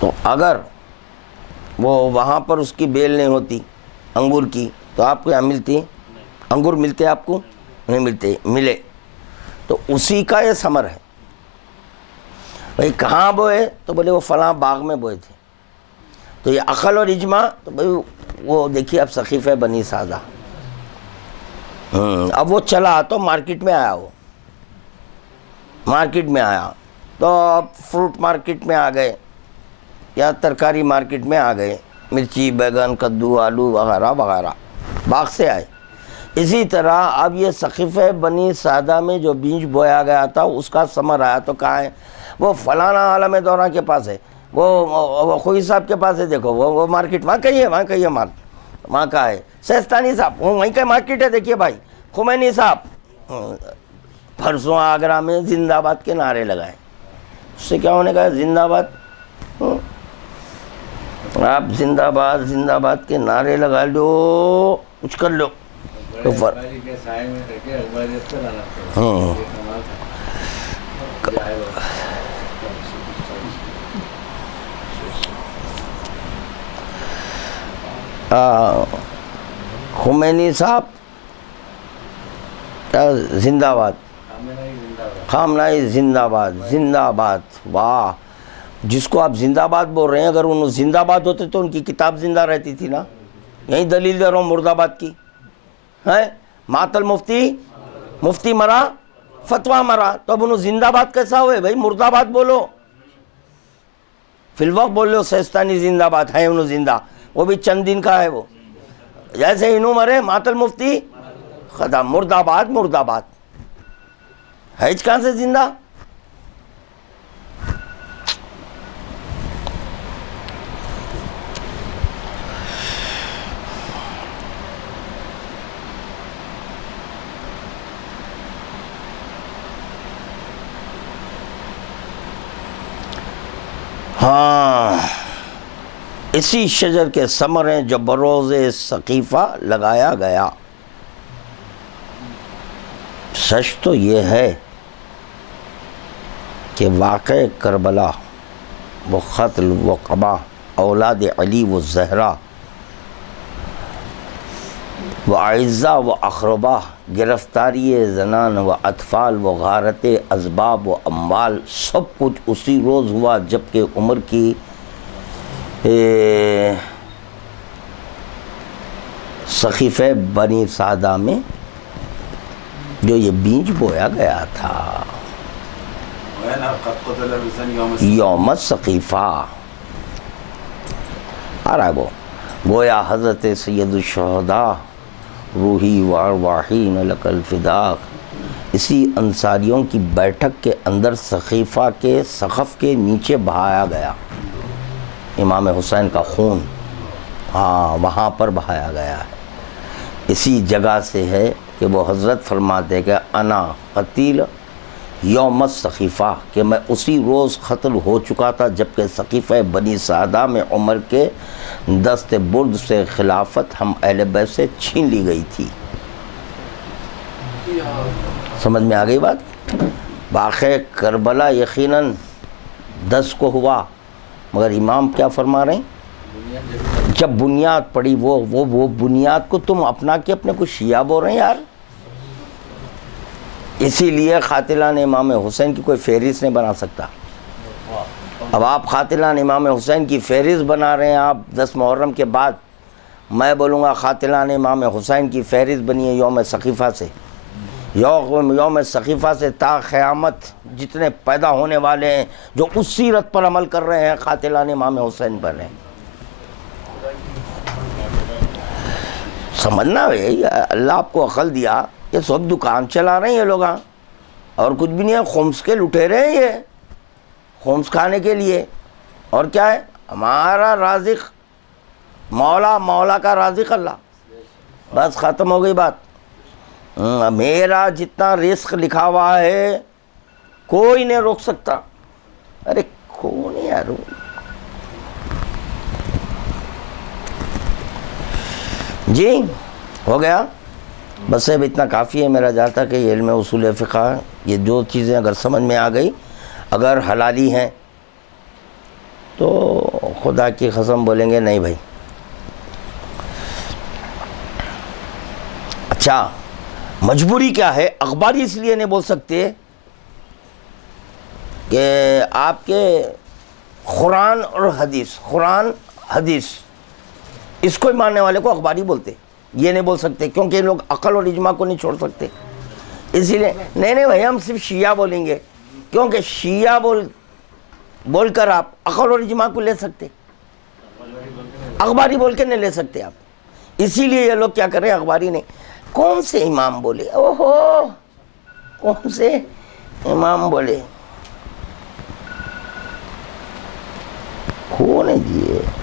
تو اگر وہ وہاں پر اس کی بیل نہیں ہوتی انگور کی تو آپ کو یہاں ملتی انگور ملتے آپ کو نہیں ملتے، ملے تو اسی کا یہ ثمر ہے۔ بھئی کہاں بوئے؟ تو بولے وہ فلاں باغ میں بوئے تھے، تو یہ عقل اور اجماع، تو بھئی وہ دیکھیے اب سقیفہ بنی سادہ، اب وہ چلا تو مارکیٹ میں آیا، وہ مارکیٹ میں آیا تو اب فروٹ مارکیٹ میں آ گئے یا ترکاری مارکیٹ میں آ گئے، مرچی، بیگن، کدو، آلو وغیرہ وغیرہ باغ سے آئے۔ اسی طرح اب یہ سقیفہ بنی سادہ میں جو بیج بویا گیا تھا اس کا ثمر آیا، تو کہاں ہے؟ وہ فلانا عالم دوراں کے پاس ہے، وہ خوئی صاحب کے پاس ہے، دیکھو وہ مارکیٹ وہاں کہیں ہے، وہاں کہیں ہے مال، وہاں کا ہے سیستانی صاحب، وہیں کا مارکیٹ ہے، دیکھیے بھائی خمینی صاحب پرسوں آگرہ میں زندہ آباد کے نعرے لگائے، اس سے کیا ہونے کا ہے؟ زندہ آباد، آپ زندہ آباد زندہ آباد کے نعرے لگا لو، کچھ کر لو تو خمینی صاحب زندہ آباد، خامنہئی زندہ آباد، زندہ آباد، واہ، جس کو آپ زندہ آباد بول رہے ہیں، اگر انہوں زندہ آباد ہوتے تو ان کی کتاب زندہ رہتی تھی نا، یہی دلیل دے رہا ہوں مرد آباد کی ہے، مات المفتی، مفتی مرا فتویٰ مرا، تو اب انہوں زندہ آباد کیسا ہوئے؟ بھائی مرد آباد بولو، فی الوقت بول لو سیستانی زندہ آباد ہے، انہوں زندہ، وہ بھی چند دن کا ہے، وہ جیسے انہوں مرے مات المفتی خدا، مرد آباد مرد آباد ہے، کہاں سے زندہ؟ ہاں، اسی شجر کے ثمر ہیں جو بروز سقیفہ لگایا گیا۔ سچ تو یہ ہے کہ واقع کربلا، وہ قتل، وہ قبا، اولاد علی و زہرا، وہ اعزا و اقربا، گرفتاری زنان و اطفال و غارت اسباب و اموال، سب کچھ اسی روز ہوا جبکہ عمر کی سقیفہ بنی سادہ میں جو یہ بیج بویا گیا تھا، یوم سقیفہ آ رہا ہے وہ، گویا حضرت سید الشہداء روحی و ارواحین لک الفداء، اسی انصاریوں کی بیٹھک کے اندر سقیفہ کے سقف کے نیچے بہایا گیا امام حسین کا خون، ہاں وہاں پر بہایا گیا ہے۔ اسی جگہ سے ہے کہ وہ حضرت فرماتے کہ انا قتیل یوم السقیفہ، کہ میں اسی روز قتل ہو چکا تھا جبکہ سقیفہ بنی سعدہ میں عمر کے دست برد سے خلافت ہم اہل بیت سے چھین لی گئی تھی۔ سمجھ میں آ گئی بات؟ واقع کربلا یقیناً 10 کو ہوا، مگر امام کیا فرما رہے ہیں؟ جب بنیاد پڑی، وہ بنیاد کو تم اپنا کے اپنے کو شیعہ بول رہے ہیں یار۔ اسی لیے قاتلان امام حسین کی کوئی فہرست نہیں بنا سکتا۔ اب آپ قاتلان امام حسین کی فہرست بنا رہے ہیں، آپ 10 محرم کے بعد، میں بولوں گا قاتلان امام حسین کی فہرست بنی ہے یوم سقیفہ سے، یوم سقیفہ سے تا قیامت جتنے پیدا ہونے والے ہیں جو اس سیرت پر عمل کر رہے ہیں قاتلان امام حسین پر ہیں۔ سمجھنا ہے، اللہ آپ کو عقل دیا، یہ سب دکان چلا رہے ہیں یہ لوگ، اور کچھ بھی نہیں ہے، خمس کے لٹے رہے ہیں، یہ خمس کھانے کے لیے، اور کیا ہے؟ ہمارا رازق مولا، مولا کا رازق اللہ، بس ختم ہو گئی بات۔ میرا جتنا رزق لکھا ہوا ہے کوئی نہیں روک سکتا. ارے کون ہے یار؟ جی ہو گیا. بس اب اتنا کافی ہے میرا جہاں تک کہ یہ علم اصول فقہ، یہ جو چیزیں اگر سمجھ میں آ گئی، اگر حلالی ہیں تو خدا کی قسم بولیں گے نہیں بھائی. اچھا مجبوری کیا ہے؟ اخباری اس لیے نہیں بول سکتے کہ آپ کے قرآن اور حدیث، قرآن حدیث اس کو ماننے والے کو اخباری بولتے، یہ نہیں بول سکتے کیونکہ یہ لوگ عقل اور اجماع کو نہیں چھوڑ سکتے. اسی لیے نہیں بھائی ہم صرف شیعہ بولیں گے، کیونکہ شیعہ بول کر آپ عقل اور اجماع کو لے سکتے، اخباری بول کے نہیں لے سکتے آپ. اسی لیے یہ لوگ کیا کر رہے ہیں؟ اخباری نہیں. کون سے امام بولے؟ اوہو کون سے امام بولے؟ کون ہے جی یہ؟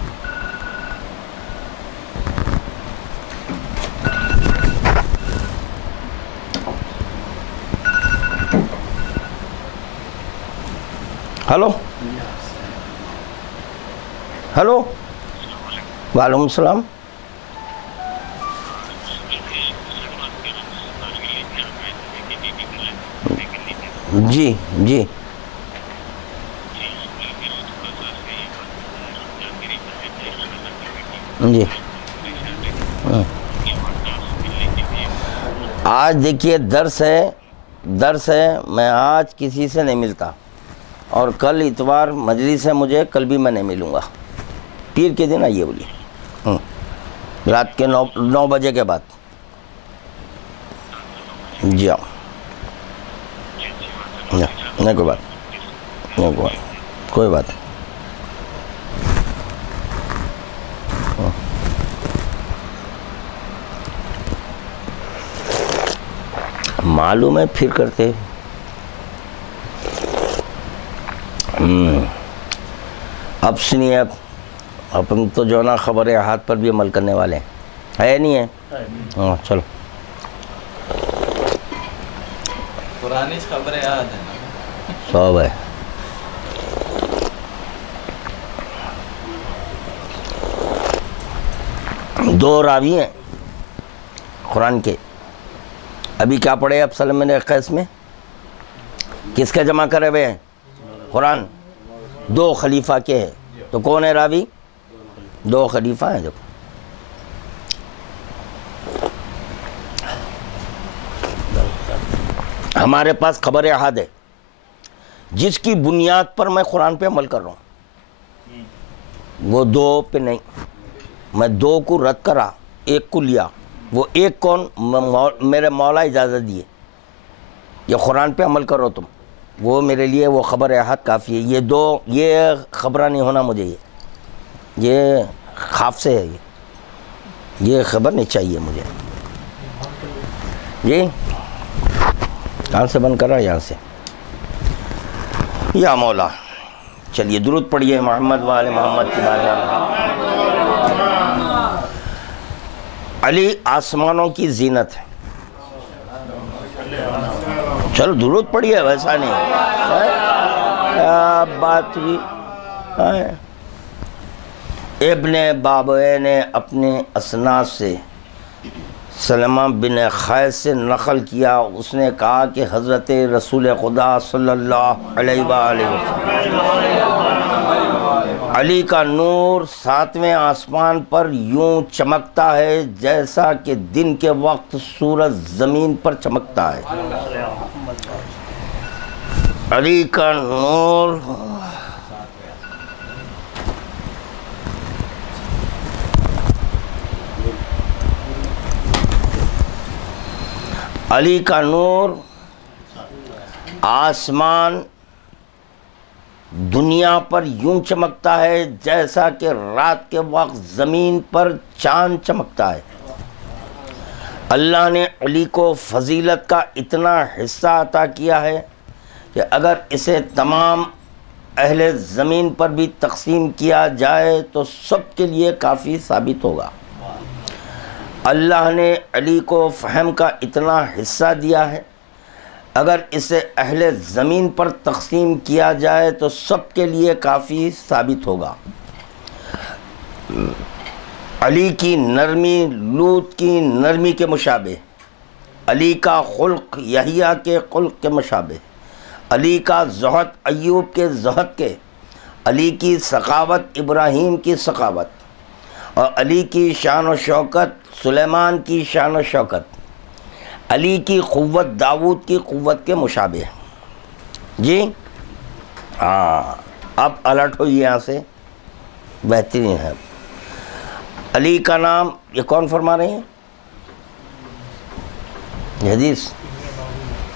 ہلو ہلو وعلیکم السلام. جی جی جی آج دیکھیے درس ہے، میں آج کسی سے نہیں ملتا، اور کل اتوار مجلس ہے مجھے، کل بھی میں نہیں ملوں گا. پیر کے دن آئیے بولیے، رات کے 9 بجے کے بعد. جی ہاں نہیں کوئی بات نہیں، کوئی بات. معلوم ہے پھر کرتے. اب سنیے، اپن تو جو نا خبر احاد پر بھی عمل کرنے والے ہیں، ہے نہیں ہے؟ ہاں چلو. پرانی خبر احاد ہے نا، سب ہے. دو راوی ہیں قرآن کے. ابھی کیا پڑھے اب سلم نے قیس میں؟ کس کے جمع کرے ہوئے ہیں؟ قرآن. 2 خلیفہ کے ہیں، تو کون ہے راوی؟ 2 خلیفہ ہیں. دیکھو ہمارے پاس خبر احاد ہے جس کی بنیاد پر میں قرآن پہ عمل کر رہا ہوں، وہ 2 پہ نہیں. میں 2 کو رد کرا، 1 کو لیا. وہ 1 کون؟ میرے مولا اجازت دیے، یہ قرآن پہ عمل کرو تم، وہ میرے لیے وہ خبر احاد کافی ہے. یہ 2 یہ خبرہ نہیں ہونا مجھے، یہ خوف سے ہے، یہ خبر نہیں چاہیے مجھے. جی کہاں سے بند کر رہا ہے؟ یہاں سے. یا مولا چلیے درود پڑھیے محمد وآل محمد کی بارگاہ. علی آسمانوں کی زینت ہے. چلو درود پڑھیے، ویسا نہیں بات ہوئی. ابن بابوے نے اپنے اسناد سے سلمہ بن خیس سے نقل کیا، اس نے کہا کہ حضرت رسول خدا صلی اللہ علیہ وآلہ وسلم علی کا نور 7ویں آسمان پر یوں چمکتا ہے جیسا کہ دن کے وقت سورج زمین پر چمکتا ہے. علی کا نور علی کا نور آسمان دنیا پر یوں چمکتا ہے جیسا کہ رات کے وقت زمین پر چاند چمکتا ہے. اللہ نے علی کو فضیلت کا اتنا حصہ عطا کیا ہے کہ اگر اسے تمام اہل زمین پر بھی تقسیم کیا جائے تو سب کے لیے کافی ثابت ہوگا. اللہ نے علی کو فہم کا اتنا حصہ دیا ہے، اگر اسے اہل زمین پر تقسیم کیا جائے تو سب کے لیے کافی ثابت ہوگا۔ علی کی نرمی لوط کی نرمی کے مشابہ، علی کا خلق یحییٰ کے خلق کے مشابہ، علی کا زہد ایوب کے زہد کے، علی کی سخاوت ابراہیم کی سخاوت، اور علی کی شان و شوکت سلیمان کی شان و شوکت، علی کی قوت داؤد کی قوت کے مشابہ۔ جی ہاں، اب الرٹ ہوئی یہاں سے، بہترین ہے۔ علی کا نام یہ کون فرما رہے ہیں؟ حدیث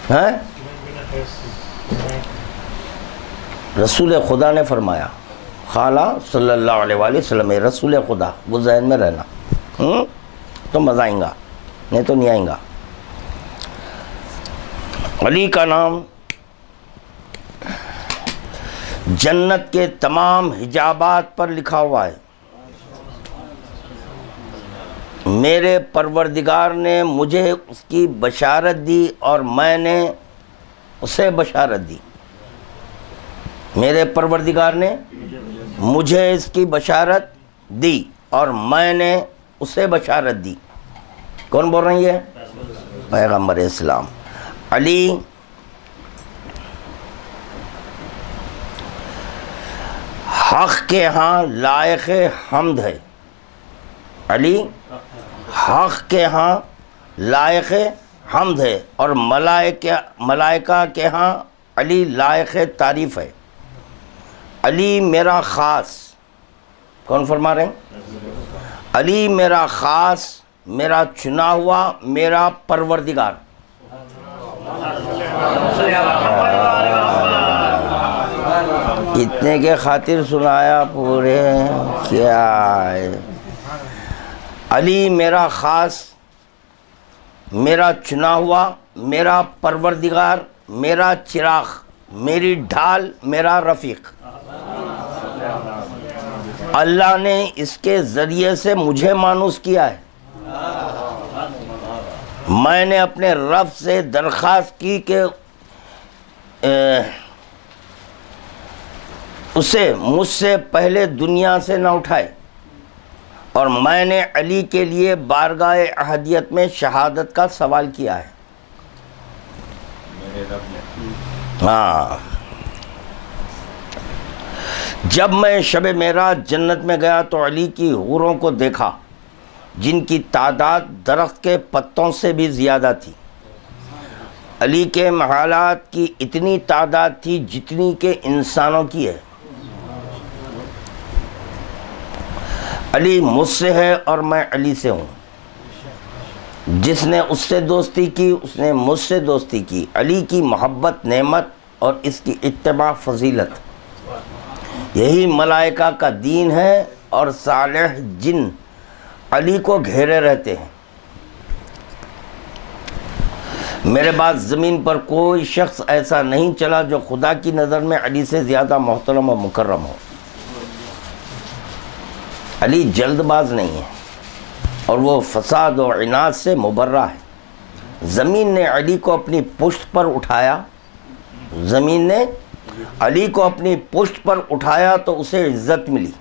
ہے، رسول خدا نے فرمایا، خالہ صلی اللہ علیہ وآلہ وسلم، رسول خدا، وہ ذہن میں رہنا، تو مزہ آئیں گا، نہیں تو نہیں آئیں گا۔ علی کا نام جنت کے تمام حجابات پر لکھا ہوا ہے۔ میرے پروردگار نے مجھے اس کی بشارت دی اور میں نے اسے بشارت دی۔ میرے پروردگار نے مجھے اس کی بشارت دی اور میں نے اسے بشارت دی۔ کون بول رہے ہیں؟ یہ پیغمبر اسلام۔ علی حق کے ہاں لائق حمد ہے، علی حق کے ہاں لائق حمد ہے، اور ملائکہ کے ہاں علی لائق تعریف ہے۔ علی میرا خاص، کون فرما رہے ہیں؟ علی میرا خاص، میرا چنا ہوا، میرا پروردگار۔ اتنے کے خاطر سنایا پورے کیا ہے؟ علی میرا خاص، میرا چنا ہوا، میرا پروردگار، میرا چراغ، میری ڈھال، میرا رفیق۔ اللہ نے اس کے ذریعے سے مجھے مانوس کیا ہے۔ میں نے اپنے رب سے درخواست کی کہ اسے مجھ سے پہلے دنیا سے نہ اٹھائے، اور میں نے علی کے لیے بارگاہ احدیت میں شہادت کا سوال کیا ہے۔ ہاں، جب میں شب معراج جنت میں گیا تو علی کی حوروں کو دیکھا، جن کی تعداد درخت کے پتوں سے بھی زیادہ تھی۔ علی کے محلات کی اتنی تعداد تھی جتنی کہ انسانوں کی ہے۔ علی مجھ سے ہے اور میں علی سے ہوں۔ جس نے اس سے دوستی کی اس نے مجھ سے دوستی کی۔ علی کی محبت نعمت اور اس کی اتباع فضیلت، یہی ملائکہ کا دین ہے، اور صالح جن علی کو گھیرے رہتے ہیں۔ میرے بعد زمین پر کوئی شخص ایسا نہیں چلا جو خدا کی نظر میں علی سے زیادہ محترم و مکرم ہو۔ علی جلد باز نہیں ہے، اور وہ فساد و عناد سے مبرہ ہے۔ زمین نے علی کو اپنی پشت پر اٹھایا، زمین نے علی کو اپنی پشت پر اٹھایا تو اسے عزت ملی۔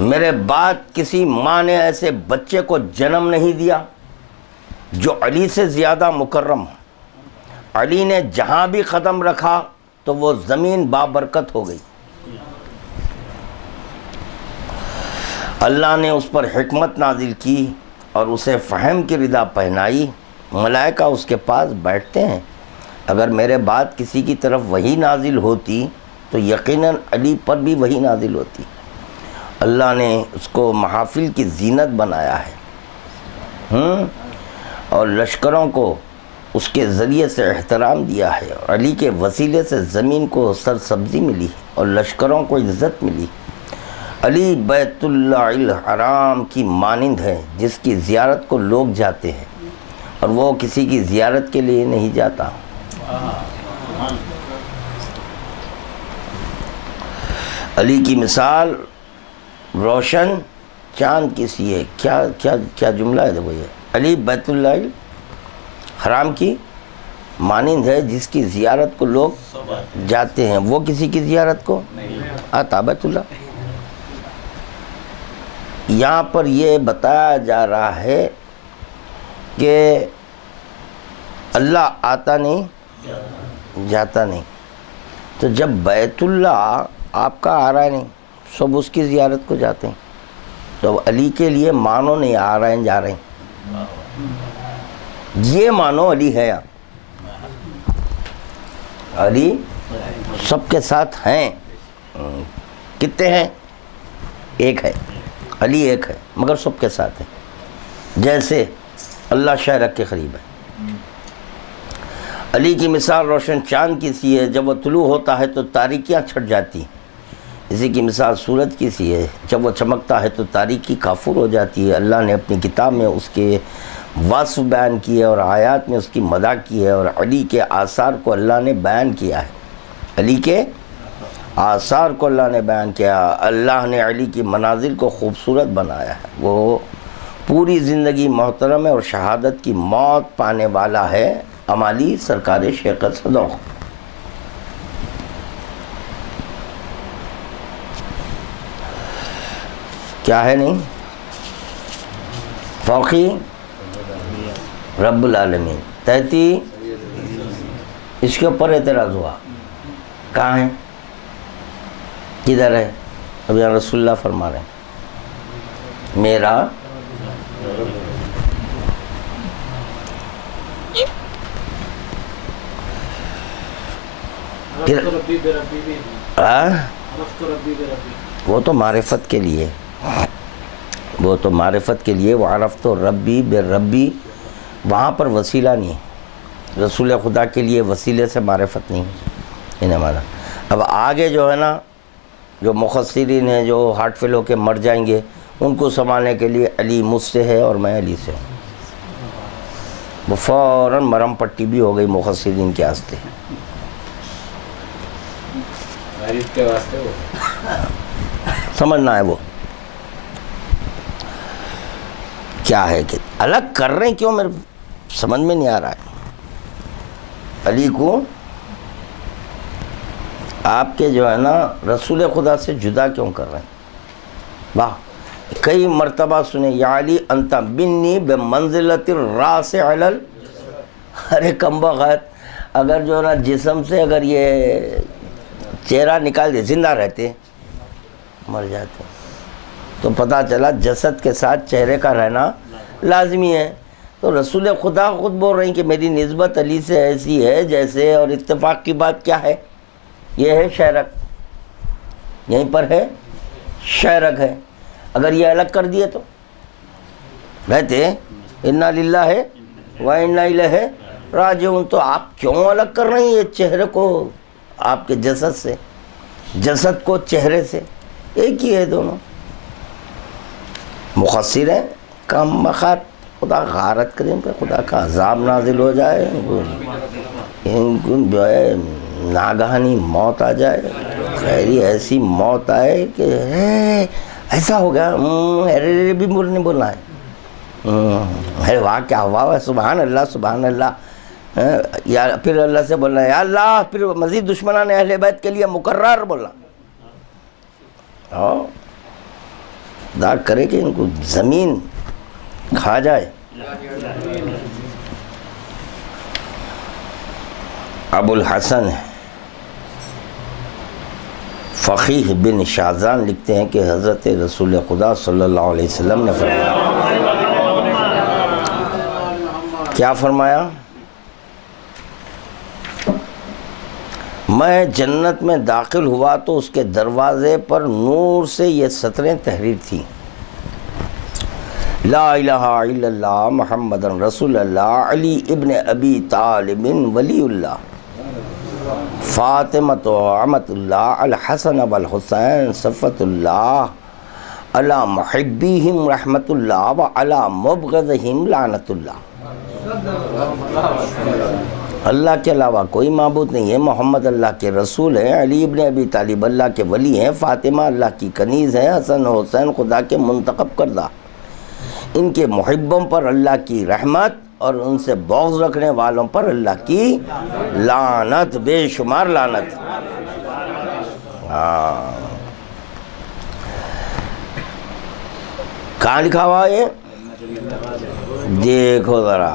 میرے بعد کسی ماں نے ایسے بچے کو جنم نہیں دیا جو علی سے زیادہ مکرم ہو۔ علی نے جہاں بھی قدم رکھا تو وہ زمین بابرکت ہو گئی۔ اللہ نے اس پر حکمت نازل کی اور اسے فہم کی ردا پہنائی۔ ملائکہ اس کے پاس بیٹھتے ہیں۔ اگر میرے بعد کسی کی طرف وحی نازل ہوتی تو یقیناً علی پر بھی وحی نازل ہوتی۔ اللہ نے اس کو محافل کی زینت بنایا ہے، اور لشکروں کو اس کے ذریعے سے احترام دیا ہے۔ علی کے وسیلے سے زمین کو سرسبزی ملی اور لشکروں کو عزت ملی۔ علی بیت اللہ الحرام کی مانند ہے، جس کی زیارت کو لوگ جاتے ہیں اور وہ کسی کی زیارت کے لیے نہیں جاتا۔ علی کی مثال روشن چاند کی سی ہے. کیا کیا کیا جملہ ہے دیکھو یہ. علی بیت اللہ حرام کی مانند ہے جس کی زیارت کو لوگ جاتے ہیں. وہ کسی کی زیارت کو آتا بیت اللہ. یہاں پر یہ بتایا جا رہا ہے کہ اللہ آتا نہیں جاتا نہیں. تو جب بیت اللہ آپ کا آ رہا ہے نہیں, سب اس کی زیارت کو جاتے ہیں, تو علی کے لیے مانو نہیں آ رہے ہیں جا رہے ہیں, یہ مانو علی ہے. علی سب کے ساتھ ہیں. کتنے ہیں؟ ایک ہے. علی ایک ہے مگر سب کے ساتھ ہے. جیسے اللہ شہرک کے قریب ہے. علی کی مثال روشن چاند کی سی ہے, جب وہ طلوع ہوتا ہے تو تاریکیاں چھٹ جاتی ہیں. اسی کی مثال سورج کی سی ہے, جب وہ چمکتا ہے تو تاریکی کافور ہو جاتی ہے. اللہ نے اپنی کتاب میں اس کے وصف بیان کیے اور آیات میں اس کی مدح کی ہے, اور علی کے آثار کو اللہ نے بیان کیا ہے. علی کے آثار کو اللہ نے بیان کیا. اللہ نے علی کی منازل کو خوبصورت بنایا ہے. وہ پوری زندگی محترم ہے اور شہادت کی موت پانے والا ہے. امالی سرکار شیخ صدوق. کیا ہے نہیں؟ فوقی رب العالمین. تحتی اس کے اوپر اعتراض ہوا. کہاں ہے؟ کدھر ہے؟ اب یہاں رسول اللہ فرما رہے ہیں میرا وہ تو معرفت کے لیے, وہ تو معرفت کے لیے. وہ عرفت ربی بے ربی, وہاں پر وسیلہ نہیں. رسول خدا کے لیے وسیلے سے معرفت نہیں انہیں مانا. اب آگے جو ہے نا, جو مخصرین ہیں جو ہارٹ فیل ہو کے مر جائیں گے, ان کو سنبھالنے کے لیے علی مجھ سے ہے اور میں علی سے ہوں. وہ فوراً مرم پٹی بھی ہو گئی مخصرین کے واسطے. سمجھنا ہے وہ کیا ہے کہ الگ کر رہے ہیں, کیوں میرے سمجھ میں نہیں آ رہا ہے. علی کو آپ کے جو ہے نا رسول خدا سے جدا کیوں کر رہے ہیں؟ واہ, کئی مرتبہ سنے, یا علی انت بنی بمنزلت الراس علی ارے کم بخت, اگر جو ہے نا جسم سے اگر یہ چہرہ نکال دے زندہ رہتے مر جاتے, تو پتہ چلا جسد کے ساتھ چہرے کا رہنا لازمی ہے. تو رسول خدا خود بول رہے ہیں کہ میری نسبت علی سے ایسی ہے جیسے, اور اتفاق کی بات کیا ہے, یہ ہے شہرک, یہیں پر ہے شہرک ہے. اگر یہ الگ کر دیے تو رہتے انا للہ و انا الیہ راجعون. تو آپ کیوں الگ کر رہے ہیں یہ چہرے کو آپ کے جسد سے, جسد کو چہرے سے؟ ایک ہی ہے دونوں. مخصر ہیں کم مخاط, خدا غارت کریں پہ, خدا کا عذاب نازل ہو جائے, ان کو جو ہے ناگہانی موت آ جائے, خیری ایسی موت آئے کہ ایسا ہو گیا, بھی نہیں بولنا ہے. ارے واہ کیا ہوا, سبحان اللہ سبحان اللہ. یا پھر اللہ سے بولنا ہے یا اللہ, پھر مزید دشمنان اہل بیت کے لیے مقرر بولنا. خدا کرے کہ ان کو زمین کھا جائے. ابو الحسن فقیہ بن شازان لکھتے ہیں کہ حضرت رسول خدا صلی اللہ علیہ وسلم نے فرمایا, کیا فرمایا؟ میں جنت میں داخل ہوا تو اس کے دروازے پر نور سے یہ سطریں تحریر تھیں, لا الہ الا اللہ محمد رسول اللہ علی ابن ابی طالب ولی اللہ فاطمۃ عمۃ اللہ الحسن والحسین صفۃ اللہ علی محبیہم رحمۃ اللہ وعلی مبغضہم لعنت اللہ. اللہ کے علاوہ کوئی معبود نہیں ہے، محمد اللہ کے رسول ہیں، علی ابن ابی طالب اللہ کے ولی ہیں، فاطمہ اللہ کی کنیز ہیں، حسن و حسین خدا کے منتخب کردہ، ان کے محبوں پر اللہ کی رحمت اور ان سے بغض رکھنے والوں پر اللہ کی لعنت، بے شمار لعنت۔ کہاں لکھا ہوا ہے؟ دیکھو ذرا،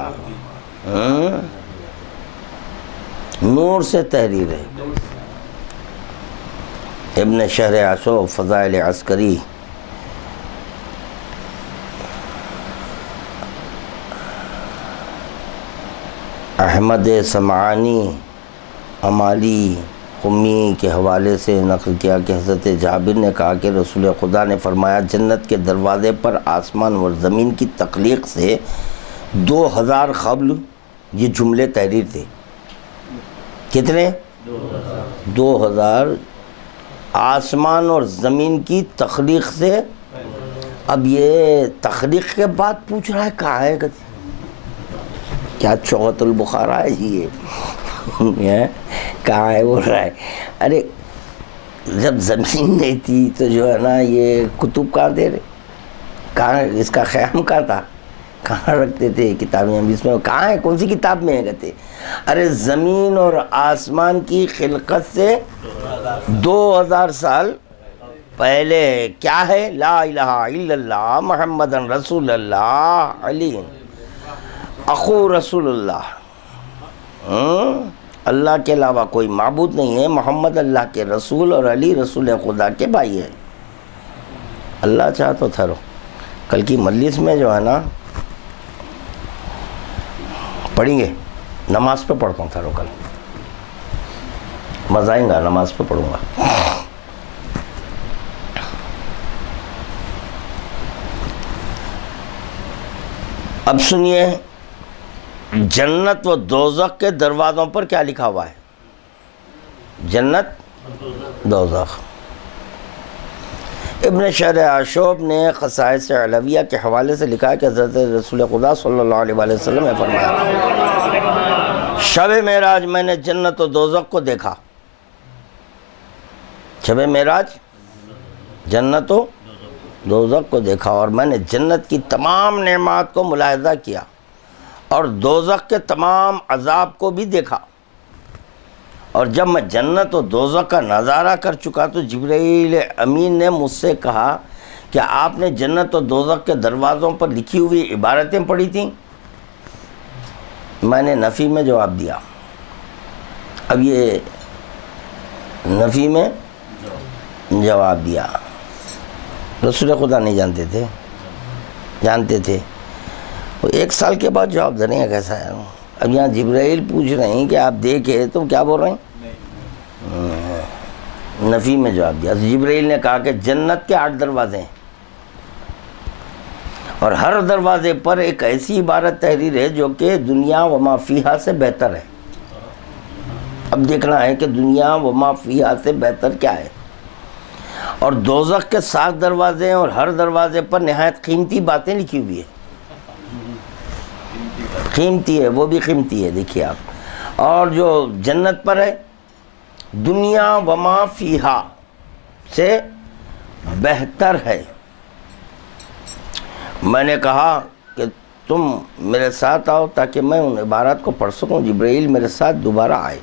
نور سے تحریر ہے، ابن شہر عاشوب فضائل عسکری، احمد سمعانی عمالی قمی کے حوالے سے نقل کیا کہ حضرت جابر نے کہا کہ رسول خدا نے فرمایا جنت کے دروازے پر آسمان اور زمین کی تخلیق سے 2000 قبل یہ جملے تحریر تھے۔ کتنے؟ 2000 آسمان اور زمین کی تخلیق سے۔ اب یہ تخلیق کے بعد پوچھ رہا ہے کہاں ہے؟ کیا چوغت البخارا ہے یہ کہاں ہے بول رہا ہے؟ ارے جب زمین نہیں تھی تو جو ہے نا یہ کتب کہاں دے رہے، کہاں اس کا خیام کہاں تھا، کہاں رکھتے تھے کتابیں؟ اس میں کہاں ہے، کون سی کتاب میں ہے کہتے؟ ارے زمین اور آسمان کی خلقت سے 2000 سال پہلے کیا ہے؟ لا الہ الا اللہ محمد رسول اللہ علی اخو رسول اللہ، اللہ کے علاوہ کوئی معبود نہیں ہے، محمد اللہ کے رسول اور علی رسول خدا کے بھائی ہے۔ اللہ چاہ تو تھرو کل کی مجلس میں جو ہے نا پڑھیں گے، نماز پہ پڑھتا ہوں تھرو، کل مزہ آئیں گا، نماز پہ پڑھوں گا۔ اب سنیے جنت و دوزخ کے دروازوں پر کیا لکھا ہوا ہے؟ جنت دوزخ۔ ابن شہر عاشوب نے خصائص علویہ کے حوالے سے لکھا ہے کہ حضرت رسول خدا صلی اللہ علیہ وسلم نے فرمایا شب معراج میں نے جنت و دوزخ کو دیکھا۔ شب معراج جنت و دوزخ کو دیکھا اور میں نے جنت کی تمام نعمات کو ملاحظہ کیا اور دوزخ کے تمام عذاب کو بھی دیکھا، اور جب میں جنت و دوزخ کا نظارہ کر چکا تو جبرائیل امین نے مجھ سے کہا کہ آپ نے جنت و دوزخ کے دروازوں پر لکھی ہوئی عبارتیں پڑھی تھیں؟ میں نے نفی میں جواب دیا۔ اب یہ نفی میں جواب دیا، رسول خدا نہیں جانتے تھے، جانتے تھے۔ وہ 1 سال کے بعد جواب دینے کا کیسا ہے؟ اب یہاں جبرائیل پوچھ رہے ہیں کہ آپ دیکھے تو کیا بول رہے ہیں؟ نفی میں جواب دیا۔ جبرائیل نے کہا کہ جنت کے 8 دروازے ہیں اور ہر دروازے پر ایک ایسی عبارت تحریر ہے جو کہ دنیا و ما فیہا سے بہتر ہے۔ اب دیکھنا ہے کہ دنیا و ما فیہا سے بہتر کیا ہے۔ اور دوزخ کے 7 دروازے ہیں اور ہر دروازے پر نہایت قیمتی باتیں لکھی ہوئی ہیں۔ قیمتی ہے، وہ بھی قیمتی ہے، دیکھیے آپ۔ اور جو جنت پر ہے دنیا وما فیہا سے بہتر ہے۔ میں نے کہا کہ تم میرے ساتھ آؤ تاکہ میں ان عبارات کو پڑھ سکوں۔ جبرائیل میرے ساتھ دوبارہ آئے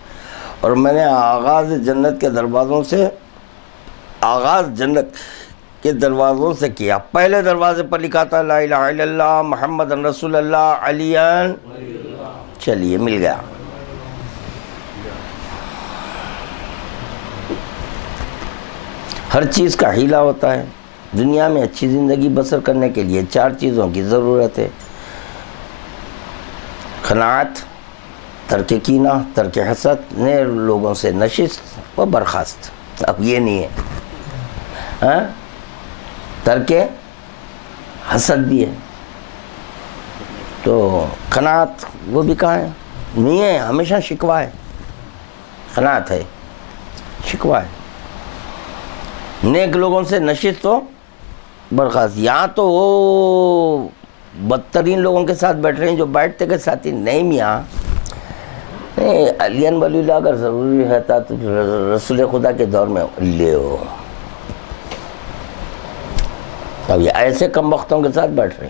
اور میں نے آغاز جنت کے دروازوں سے کیا۔ پہلے دروازے پر لکھا تھا لا الہ الا اللہ محمد رسول اللہ علی، چلیے مل گیا۔ ہر چیز کا حیلہ ہوتا ہے۔ دنیا میں اچھی زندگی بسر کرنے کے لیے 4 چیزوں کی ضرورت ہے: قناعت، ترک کینہ، ترک حسد، نئے لوگوں سے نشست و برخاست۔ اب یہ نہیں ہے، ترک حسد بھی ہے، تو قناعت وہ بھی کہاں ہے؟ نہیں ہے، ہمیشہ شکوہ ہے۔ قناعت ہے، شکوہ ہے۔ نیک لوگوں سے نشست و برخاست، یہاں تو وہ بدترین لوگوں کے ساتھ بیٹھ رہے ہیں جو بیٹھتے کے ساتھی نہیں میاں، نہیں علی ولی اللہ اگر ضروری رہتا تو رسول خدا کے دور میں لے ہو. اب یہ ایسے کم وقتوں کے ساتھ بیٹھ رہے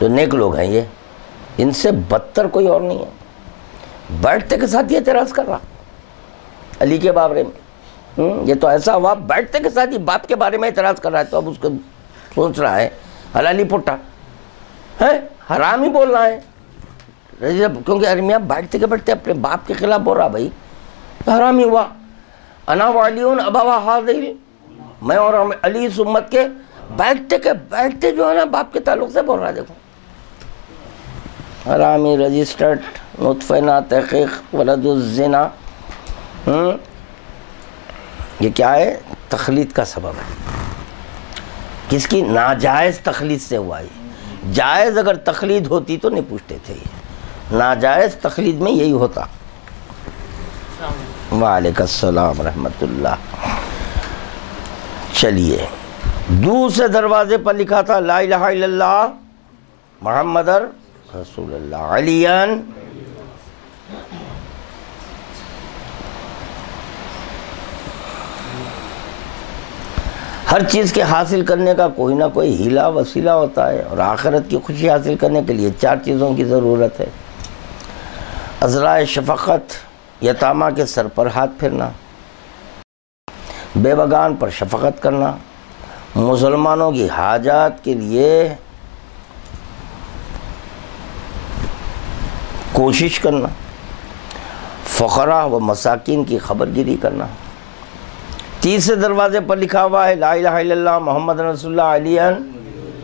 جو نیک لوگ ہیں، یہ ان سے بدتر کوئی اور نہیں ہے. بیٹھتے کے ساتھ یہ اعتراض کر رہا علی کے بارے میں. یہ تو ایسا ہوا بیٹھتے کے ساتھ یہ باپ کے بارے میں اعتراض کر رہا ہے، تو اب اس کو سوچ رہا ہے حلالی پٹا ہے، حرام ہی بول رہا ہے. کیونکہ ارمیہ بیٹھتے کے بیٹھتے اپنے باپ کے خلاف بول رہا، بھائی حرام ہی ہوا. انا والیون ابوا ہاذل، میں اور علی اس امت کے بیٹھتے کے بیٹھتے جو ہے نا باپ کے تعلق سے بول رہا ہے. دیکھو حرامی، رجسٹرڈ، نطفہ نا تحقیق، ولد الزنا. یہ کیا ہے؟ تخلید کا سبب ہے. کس کی؟ ناجائز تخلید سے ہوا ہے. جائز اگر تخلید ہوتی تو نہیں پوچھتے تھے. یہ ناجائز تخلید میں یہی ہوتا. وعلیکم السلام ورحمۃ اللہ. چلیے، دوسرے دروازے پر لکھا تھا لا الہ الا اللہ محمد رسول اللہ علیان. ہر چیز کے حاصل کرنے کا کوئی نہ کوئی ہیلا وسیلہ ہوتا ہے، اور آخرت کی خوشی حاصل کرنے کے لیے 4 چیزوں کی ضرورت ہے. ازرائے شفقت، یتامہ کے سر پر ہاتھ پھرنا، بے بگان پر شفقت کرنا، مسلمانوں کی حاجات کے لیے کوشش کرنا، فقراء و مساکین کی خبرگیری کرنا. تیسرے دروازے پر لکھا ہوا ہے لا الہ الا اللہ محمد رسول اللہ علیان.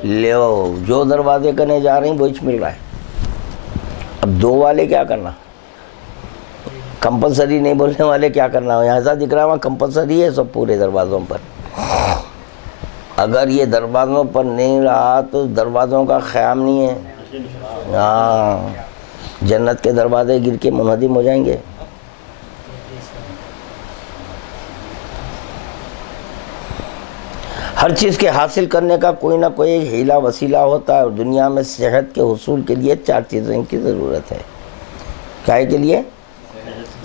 لو جو دروازے کرنے جا رہے ہیں وہ اچ مل رہا ہے. اب 2 والے کیا کرنا؟ کمپلسری نہیں بولنے والے کیا کرنا؟ یہاں ایسا دکھ رہا ہے وہاں کمپلسری ہے سب پورے دروازوں پر. اگر یہ دروازوں پر نہیں رہا تو دروازوں کا خیام نہیں ہے. ہاں، جنت کے دروازے گر کے منہدم ہو جائیں گے. ہر چیز کے حاصل کرنے کا کوئی نہ کوئی ہیلا وسیلہ ہوتا ہے، اور دنیا میں صحت کے حصول کے لیے 4 چیزوں کی ضرورت ہے. کیا کے لیے؟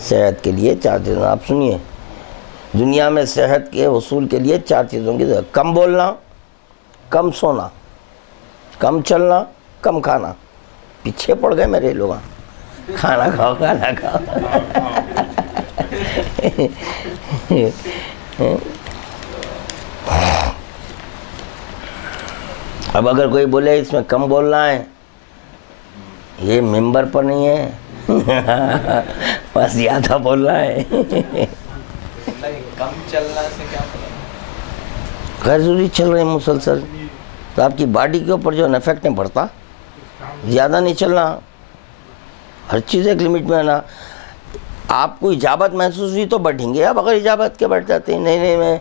صحت کے لیے 4 چیزیں. آپ سنیے، دنیا میں صحت کے حصول کے لیے 4 چیزوں کی ضرورت. کم بولنا، کم سونا، کم چلنا، کم کھانا. پیچھے پڑ گئے میرے لوگ. کھانا کھاؤ، کھانا کھاؤ. اب اگر کوئی بولے اس میں کم بولنا ہے، یہ ممبر پر نہیں ہے، بس زیادہ بولنا ہے. کم چلنا سے کیا غیر ضروری چل رہے ہیں مسلسل تو آپ کی باڈی کے اوپر جو افیکٹ نہیں پڑتا. زیادہ نہیں چلنا، ہر چیز ایک لمٹ میں ہے نا. آپ کو اجابت محسوس ہوئی تو بیٹھیں گے. اب اگر اجابت کے بیٹھ جاتے ہیں، نہیں میں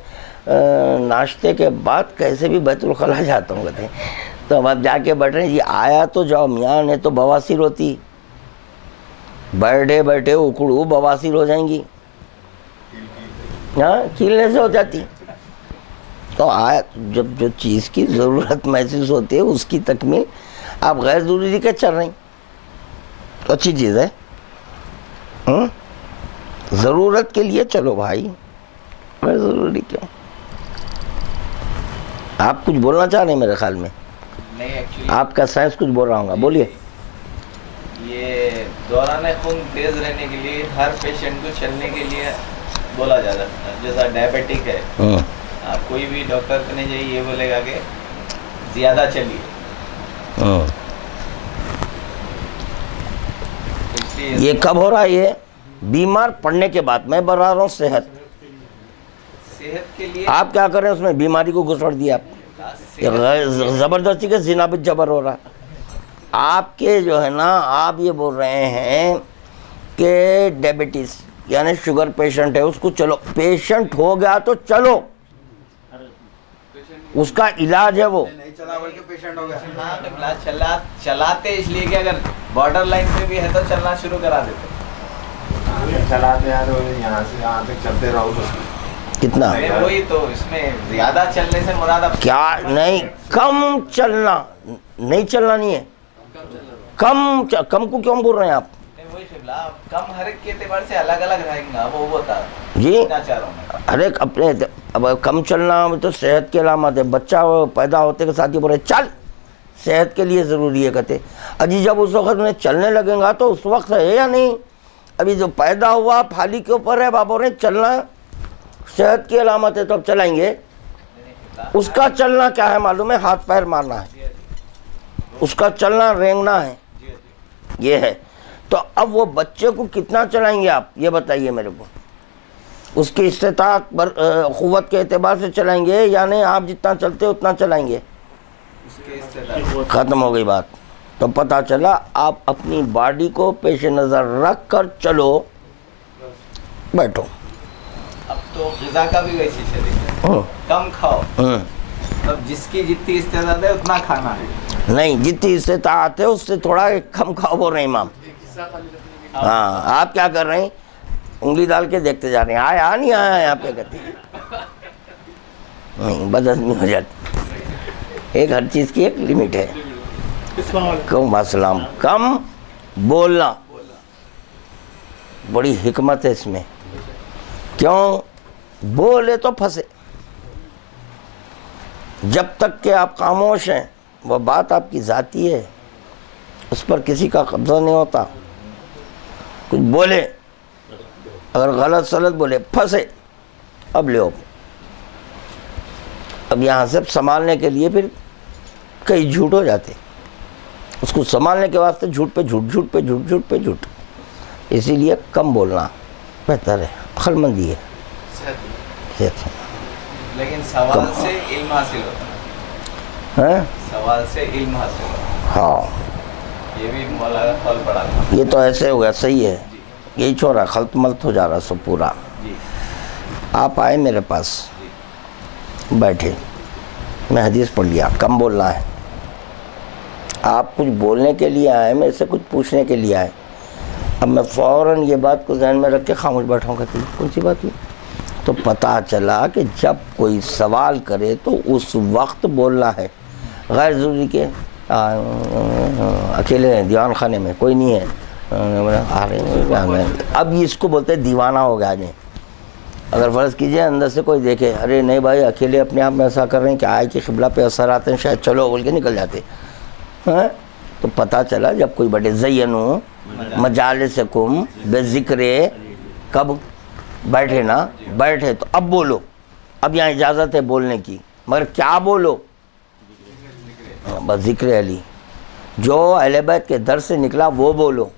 ناشتے کے بعد کیسے بھی بیت الخلا جاتا ہوں کہتے ہیں، تو اب آپ جا کے بیٹھ رہے ہیں. یہ آیا تو جاؤ میاں، نے تو بواسیر ہوتی. بیٹھے بیٹھے اکڑو بواسیر ہو جائیں گی. ہاں، کھیلنے سے ہو جاتی. تو آیا جب جو چیز کی ضرورت محسوس ہوتی ہے اس کی تکمیل. آپ غیر ضروری کے چل رہے ہیں تو اچھی چیز ہے. ضرورت کے لیے چلو بھائی، غیر ضروری کیوں؟ آپ کچھ بولنا چاہ رہے ہیں میرے خیال میں. آپ کا سائنس کچھ بول رہا ہوں گا، بولیے. یہ دوران خون تیز رہنے کے لیے ہر پیشنٹ کو چلنے کے لیے بولا جاتا ہے. جیسا ڈائبیٹک ہے، آپ کوئی بھی ڈاکٹر کے نہیں جائیے، یہ بولے گا کہ زیادہ چلیے. یہ کب ہو رہا ہے؟ یہ بیمار پڑنے کے بعد. میں بتا رہا ہوں صحت کے لیے آپ کیا کر رہے ہیں، اس میں بیماری کو گھسڑ دیا. زبردستی کے زنا بالجبر ہو رہا ہے. آپ کے جو ہے نا، آپ یہ بول رہے ہیں کہ ڈائبٹیز یعنی شوگر پیشنٹ ہے، اس کو چلو. پیشنٹ ہو گیا تو چلو، اس کا علاج ہے. وہ چلاتے اس لیے کہ اگر بارڈر لائن پہ بھی ہے تو چلنا شروع کرا دیتے. چلاتے ہیں تو یہاں سے یہاں تک چلتے رہو تو کتنا وہی تو اس میں زیادہ چلنے سے مراد اب کیا نہیں. کم چلنا، نہیں چلنا نہیں ہے. کم کو کیوں بول رہے ہیں آپ؟ وہی قبلہ کم ہر ایک کے اعتبار سے الگ الگ رہیں گا وہ ہوتا جی چاروں میں ہر ایک اپنے اب کم چلنا تو صحت کی علامت ہے. بچہ پیدا ہوتے کے ساتھ ہی بولے چل صحت کے لیے ضروری ہے کہتے. اجی جب اس وقت میں چلنے لگیں گا تو اس وقت ہے یا نہیں؟ ابھی جو پیدا ہوا پھالی کے اوپر ہے بابوں نے چلنا صحت کی علامت ہے تو اب چلائیں گے. اس کا چلنا کیا ہے معلوم ہے؟ ہاتھ پیر مارنا ہے. اس کا چلنا رینگنا ہے یہ ہے. تو اب وہ بچے کو کتنا چلائیں گے آپ یہ بتائیے میرے کو. اس کی استطاعت قوت کے اعتبار سے چلائیں گے یا نہیں؟ آپ جتنا چلتے اتنا چلائیں گے. ختم ہو گئی بات. تو پتہ چلا آپ اپنی باڈی کو پیش نظر رکھ کر چلو بیٹھو. اب تو غذا کا بھی ویسے چلے کم کھاؤ. اب جس کی جتنی استعداد ہے اتنا کھانا ہے. نہیں جتنی استطاعت ہے اس سے تھوڑا کم کھاؤ بول رہے ہیں امام. ہاں آپ کیا کر رہے ہیں؟ انگلی ڈال کے دیکھتے جا رہے ہیں آیا نہیں آیا یہاں پہ کہتے ہیں. نہیں بدہضمی ہو جاتی. ایک ہر چیز کی ایک لمٹ ہے. السلام کم بولنا بڑی حکمت ہے اس میں. کیوں بولے تو پھنسے. جب تک کہ آپ خاموش ہیں وہ بات آپ کی ذاتی ہے اس پر کسی کا قبضہ نہیں ہوتا. کچھ بولے اگر غلط سلط بولے پھنسے. اب لے اب یہاں سے سنبھالنے کے لیے پھر کئی جھوٹ ہو جاتے. اس کو سنبھالنے کے واسطے جھوٹ پہ جھوٹ جھوٹ پہ جھوٹ جھوٹ پہ جھوٹ. اسی لیے کم بولنا بہتر ہے. عقل مندی ہے. لیکن سوال سے علم حاصل ہوتا ہے. سوال سے علم حاصل ہوتا ہے. ہاں یہ بھی مولا کا قول پڑا. یہ تو ایسے ہو گیا صحیح ہے. یہی چھوڑا خلط ملط ہو جا رہا سب پورا. آپ آئے میرے پاس بیٹھے میں حدیث پڑھ لیا کم بولنا ہے. آپ کچھ بولنے کے لیے آئے میرے سے کچھ پوچھنے کے لیے آئے. اب میں فوراً یہ بات کو ذہن میں رکھ کے خاموش بیٹھا ہوں کہ کون سی بات ہوئی. تو پتہ چلا کہ جب کوئی سوال کرے تو اس وقت بولنا ہے. غیر ضروری کہ اکیلے ہیں دیوان خانے میں کوئی نہیں ہے آ رہے ہیں. اب یہ اس کو بولتے ہیں دیوانہ ہو گیا آدمی. اگر فرض کیجئے اندر سے کوئی دیکھے ارے نہیں بھائی اکیلے اپنے آپ میں ایسا کر رہے ہیں کہ آئے کہ قبلہ پہ اثر آتے ہیں شاید چلو بول کے نکل جاتے. تو پتہ چلا جب کوئی بڑے زینو مجالسکم بے ذکر کب بیٹھے نا بیٹھے تو اب بولو. اب یہاں اجازت ہے بولنے کی مگر کیا بولو؟ بس ذکر علی جو اہل بیت کے در سے نکلا وہ بولو.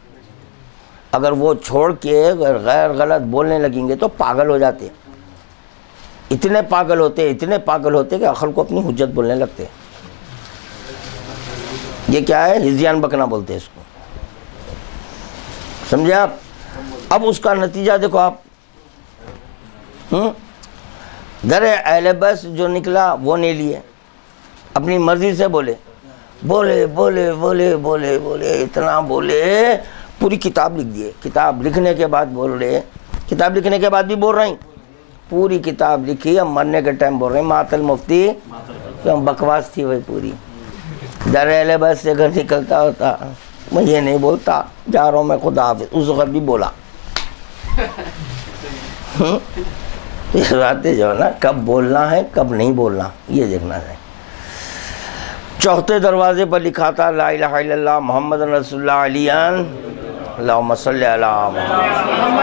اگر وہ چھوڑ کے غیر غلط بولنے لگیں گے تو پاگل ہو جاتے. اتنے پاگل ہوتے کہ عقل کو اپنی حجت بولنے لگتے. یہ کیا ہے؟ ہزیان بکنا بولتے ہیں اس کو. سمجھے آپ؟ اب اس کا نتیجہ دیکھو آپ. در اہل بیت جو نکلا وہ نہیں لیے اپنی مرضی سے بولے اتنا بولے پوری کتاب لکھ دیے. کتاب لکھنے کے بعد بول رہے کتاب لکھنے کے بعد بھی بول رہے ہیں پوری کتاب لکھی. ہم مرنے کے ٹائم بول رہے ہیں مات المفتی بکواس تھی وہی پوری. در اہل بیت سے اگر نکلتا ہوتا میں یہ نہیں بولتا جا رہا ہوں میں خدا حافظ. اس وقت بھی بولا. یہ باتیں جو ہے نا کب بولنا ہے کب نہیں بولنا یہ دیکھنا ہے. چوتھے دروازے پر لکھا تھا لا الہ الا اللہ محمد رسول اللہ علیہ اللہم صلی علی محمد.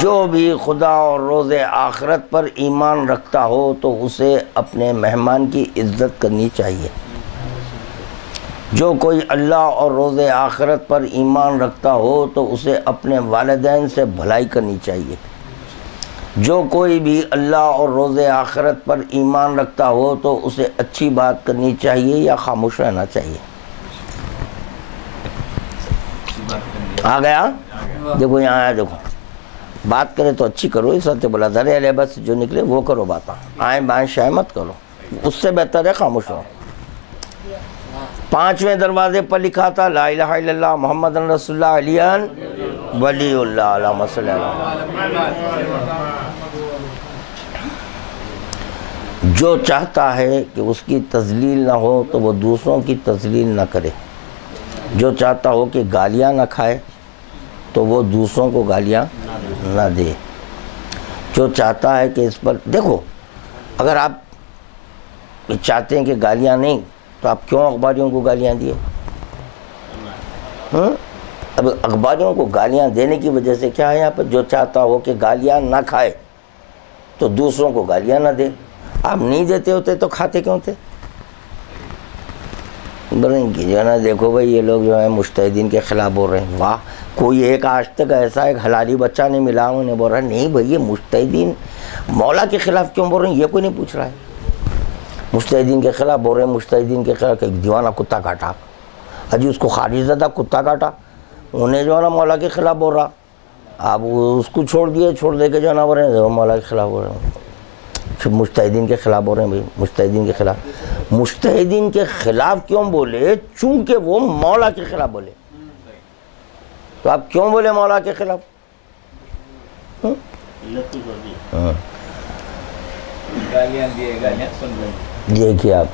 جو بھی خدا اور روز آخرت پر ایمان رکھتا ہو تو اسے اپنے مہمان کی عزت کرنی چاہیے. جو کوئی اللہ اور روز آخرت پر ایمان رکھتا ہو تو اسے اپنے والدین سے بھلائی کرنی چاہیے. جو کوئی بھی اللہ اور روز آخرت پر ایمان رکھتا ہو تو اسے اچھی بات کرنی چاہیے یا خاموش رہنا چاہیے. آ گیا؟ دیکھو یہاں آیا دیکھو. بات کرے تو اچھی کرو. اس وقت بولا در اہل بیت سے جو نکلے وہ کرو باتاں. آئیں بائیں شائیں مت کرو. اس سے بہتر ہے خاموش رہو. پانچویں دروازے پر لکھا تھا لا الہ الا اللہ محمد رسول اللہ علیہ ولی اللہ اللہم صلی اللہ. جو چاہتا ہے کہ اس کی تذلیل نہ ہو تو وہ دوسروں کی تذلیل نہ کرے. جو چاہتا ہو کہ گالیاں نہ کھائے تو وہ دوسروں کو گالیاں نہ دے. جو چاہتا ہے کہ اس پر دیکھو، اگر آپ چاہتے ہیں کہ گالیاں نہیں تو آپ کیوں اخباریوں کو گالیاں دیے؟ اب اخباریوں کو گالیاں دینے کی وجہ سے کیا ہے یہاں پر؟ جو چاہتا ہو کہ گالیاں نہ کھائے تو دوسروں کو گالیاں نہ دے. آپ نہیں دیتے ہوتے تو کھاتے کیوں تھے؟ جو ہے نا، دیکھو بھائی یہ لوگ جو ہے مجتہدین کے خلاف بول رہے ہیں. واہ، کوئی ایک آج تک ایسا ایک حلالی بچہ نہیں ملا انہیں بول رہا ہے نہیں بھائی یہ مجتہدین مولا کے خلاف کیوں بول رہے ہیں، یہ کوئی نہیں پوچھ رہا ہے. مجتہدین کے خلاف بول رہے ہیں، مجتہدین کے خلاف. ایک دیوانہ کتا کاٹا، اجی اس کو خارج زدہ کتا کاٹا، انہیں جو ہے نا مولا کے خلاف بول رہا. آپ اس کو چھوڑ دے کے جو ہے نا بول رہے ہیں مولا کے خلاف بول رہے ہیں. پھر مجتہدین کے خلاف بول رہے ہیں. بھائی مجتہدین کے خلاف کیوں بولے؟ چونکہ وہ مولا کے خلاف بولے. تو آپ کیوں بولے مولا کے خلاف؟ دیکھیے آپ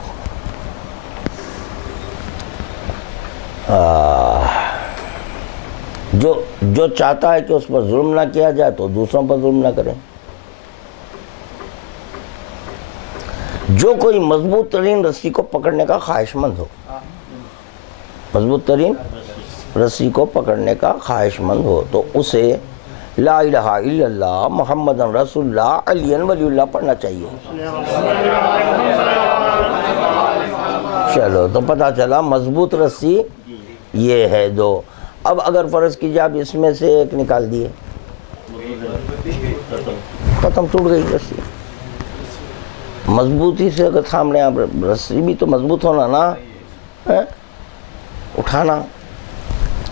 جو چاہتا ہے کہ اس پر ظلم نہ کیا جائے تو دوسروں پر ظلم نہ کریں. جو کوئی مضبوط ترین رسی کو پکڑنے کا خواہش مند ہو، مضبوط ترین رسی کو پکڑنے کا خواہش مند ہو تو اسے لا الہ الا اللہ محمد رسول اللہ علی ولی اللہ پڑھنا چاہیے. چلو تو پتہ چلا مضبوط رسی یہ ہے دو. اب اگر فرض کیجیے آپ اس میں سے ایک نکال دیے، ختم، ٹوٹ گئی رسی. مضبوطی سے اگر تھام رہے ہیں رسی بھی تو مضبوط ہونا نا، اٹھانا.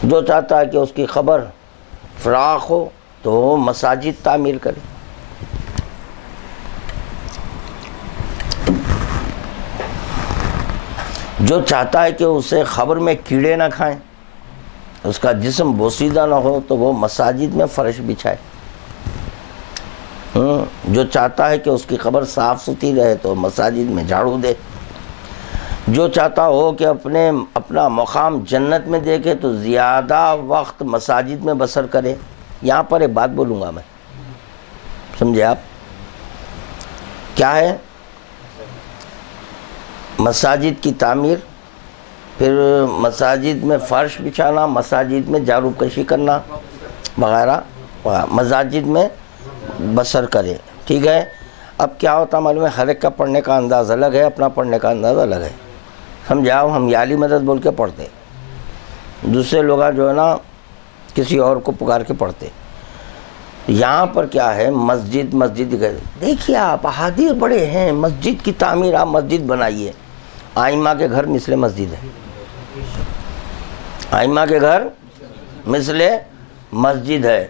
جو چاہتا ہے کہ اس کی خبر فراخ ہو تو مساجد تعمیر کرے. جو چاہتا ہے کہ اسے خبر میں کیڑے نہ کھائیں، اس کا جسم بوسیدہ نہ ہو تو وہ مساجد میں فرش بچھائے. جو چاہتا ہے کہ اس کی خبر صاف ستھری رہے تو مساجد میں جھاڑو دے. جو چاہتا ہو کہ اپنا مقام جنت میں دیکھے تو زیادہ وقت مساجد میں بسر کرے. یہاں پر ایک بات بولوں گا میں، سمجھے آپ؟ کیا ہے؟ مساجد کی تعمیر، پھر مساجد میں فرش بچھانا، مساجد میں جھاڑو کشی کرنا وغیرہ، مساجد میں بسر کرے. ٹھیک ہے. اب کیا ہوتا معلوم ہے، ہر ایک کا پڑھنے کا انداز الگ ہے، اپنا پڑھنے کا انداز الگ ہے. سمجھاؤ، ہم یا علی مدد بول کے پڑھتے، دوسرے لوگ جو ہے نا کسی اور کو پکار کے پڑھتے. یہاں پر کیا ہے، مسجد دیکھیے آپ احادیث بڑے ہیں. مسجد کی تعمیر، آپ مسجد بنائیے. آئمہ کے گھر مثل مسجد ہے، آئمہ کے گھر مثل مسجد ہے.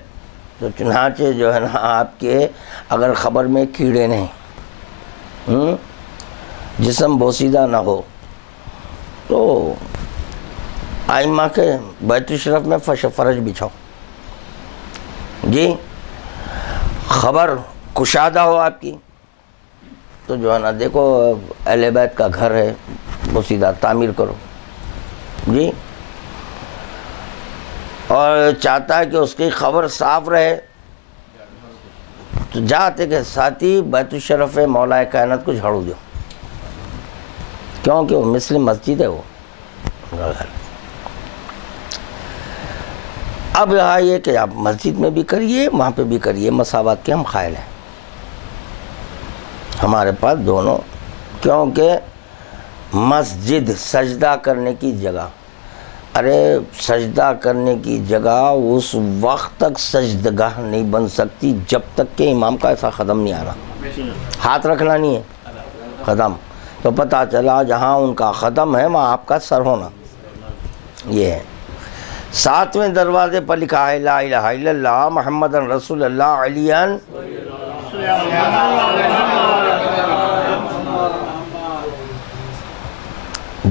تو چنانچہ جو ہے نا آپ کے اگر خبر میں کیڑے نہیں، جسم بوسیدہ نہ ہو تو آئمہ کے بیت الشرف میں فرش بچھاؤ. جی، خبر کشادہ ہو آپ کی تو جو ہے نا دیکھو اہل بیت کا گھر ہے، بوسیدہ تعمیر کرو. جی، اور چاہتا ہے کہ اس کی خبر صاف رہے تو جاتے کے ساتھی بیت الشرف مولا کائنات کو جھاڑو دو، کیونکہ وہ مثل مسجد ہے وہ گھر. اب یہاں یہ کہ آپ مسجد میں بھی کریے، وہاں پہ بھی کریے، مساوات کے ہم قائل ہیں. ہمارے پاس دونوں، کیونکہ مسجد سجدہ کرنے کی جگہ، ارے سجدہ کرنے کی جگہ اس وقت تک سجدگاہ نہیں بن سکتی جب تک کہ امام کا ایسا قدم نہیں آنا، ہاتھ رکھنا نہیں ہے، قدم. تو پتہ چلا جہاں ان کا قدم ہے وہاں آپ کا سر ہونا. یہ ہے 7ویں دروازے پر لکھا ہے لا الہ الا اللہ محمد رسول اللہ علی.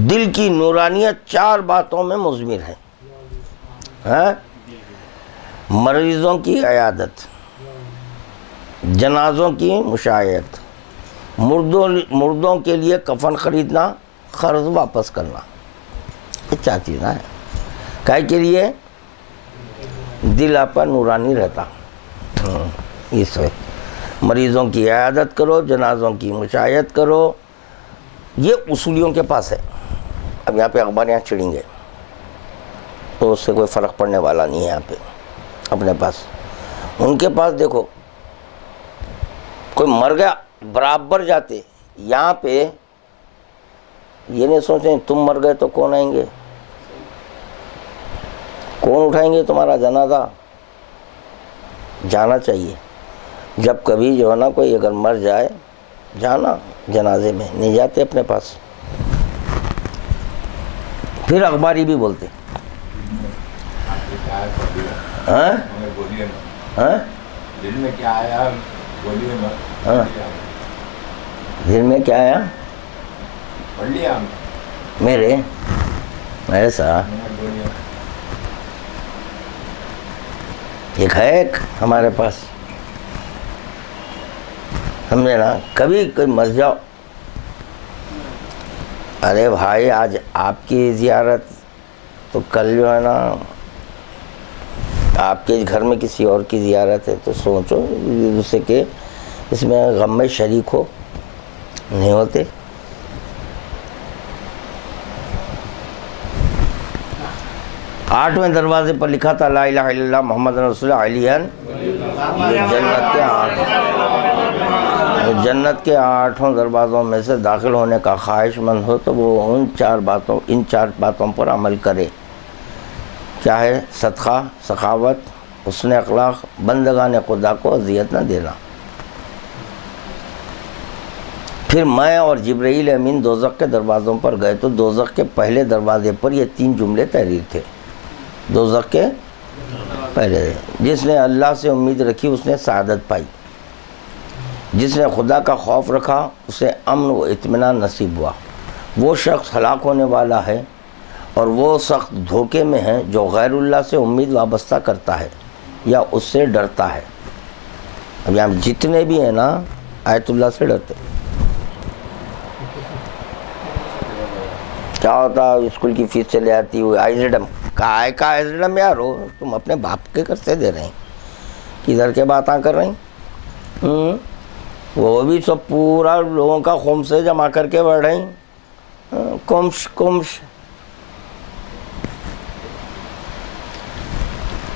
دل کی نورانیت 4 باتوں میں مضمر ہے. مریضوں کی عیادت، جنازوں کی مشایعت، مردوں کے لیے کفن خریدنا، قرض واپس کرنا. یہ 4 چیزیں ہیں. کائے کے لیے؟ دل آپ کا نورانی رہتا. اس میں مریضوں کی عیادت کرو، جنازوں کی مشایعت کرو، یہ اصولیوں کے پاس ہے. اب یہاں پہ اخبار یہاں چڑھیں گے تو اس سے کوئی فرق پڑنے والا نہیں ہے. یہاں پہ اپنے پاس، ان کے پاس دیکھو کوئی مر گیا برابر جاتے. یہاں پہ یہ نہیں سوچیں تم مر گئے تو کون آئیں گے، کون اٹھائیں گے تمہارا جنازہ. جانا چاہیے. جب کبھی جو ہے نا کوئی اگر مر جائے جانا جنازے میں، نہیں جاتے اپنے پاس. پھر اخباری بھی بولتے ہاں ہاں دل میں کیا آیا بولیے نا. دل میں کیا آیا پڑھ لیا میرے ایسا ایک ہے ایک ہمارے پاس، سمجھے نا. کبھی کوئی مر جاؤ، ارے بھائی آج آپ کی زیارت تو کل جو ہے نا آپ کے گھر میں کسی اور کی زیارت ہے، تو سوچو ایک دوسرے کے اس میں غم میں شریک ہو. نہیں ہوتے. آٹھویں دروازے پر لکھا تھا لا الہ الا اللہ محمد رسول اللہ علیہ. جنت کے 8 دروازوں میں سے داخل ہونے کا خواہش مند ہو تو وہ ان 4 باتوں پر عمل کرے. کیا ہے؟ صدقہ، سخاوت، حسن اخلاق، بندگان خدا کو اذیت نہ دینا. پھر میں اور جبرائیل امین دوزخ کے دروازوں پر گئے تو دوزخ کے پہلے دروازے پر یہ 3 جملے تحریر تھے. دوزخ کے پہلے، جس نے اللہ سے امید رکھی اس نے سعادت پائی، جس نے خدا کا خوف رکھا اسے امن و اطمینان نصیب ہوا. وہ شخص ہلاک ہونے والا ہے اور وہ سخت دھوکے میں ہے جو غیر اللہ سے امید وابستہ کرتا ہے یا اس سے ڈرتا ہے. اب یہاں جتنے بھی ہیں نا آیت اللہ سے ڈرتے. کیا ہوتا اسکول کی فیس چلے آتی ہوئی آئیزڈم کا آئیزڈم یار ہو تم اپنے باپ کے کرتے دے رہے ہیں، کدھر کے باتاں کر رہے ہیں. وہ بھی سب پورا لوگوں کا خوم سے جمع کر کے بڑھ رہے ہیں. کمش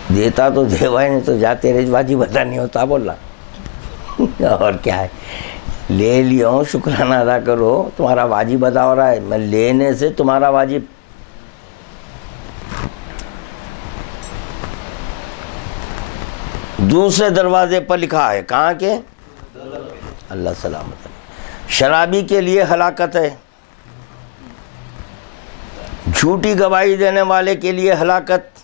دیتا تو دیوا ہی نہیں تو جا تیرے واجی بتا نہیں ہوتا بولا. اور کیا ہے، لے لیا ہوں شکرانہ ادا کرو، تمہارا واجب ادا ہو رہا ہے. میں لینے سے تمہارا واجب. دوسرے دروازے پر لکھا ہے کہاں کے؟ اللہ سلامت. شرابی کے لیے ہلاکت ہے، جھوٹی گواہی دینے والے کے لیے ہلاکت،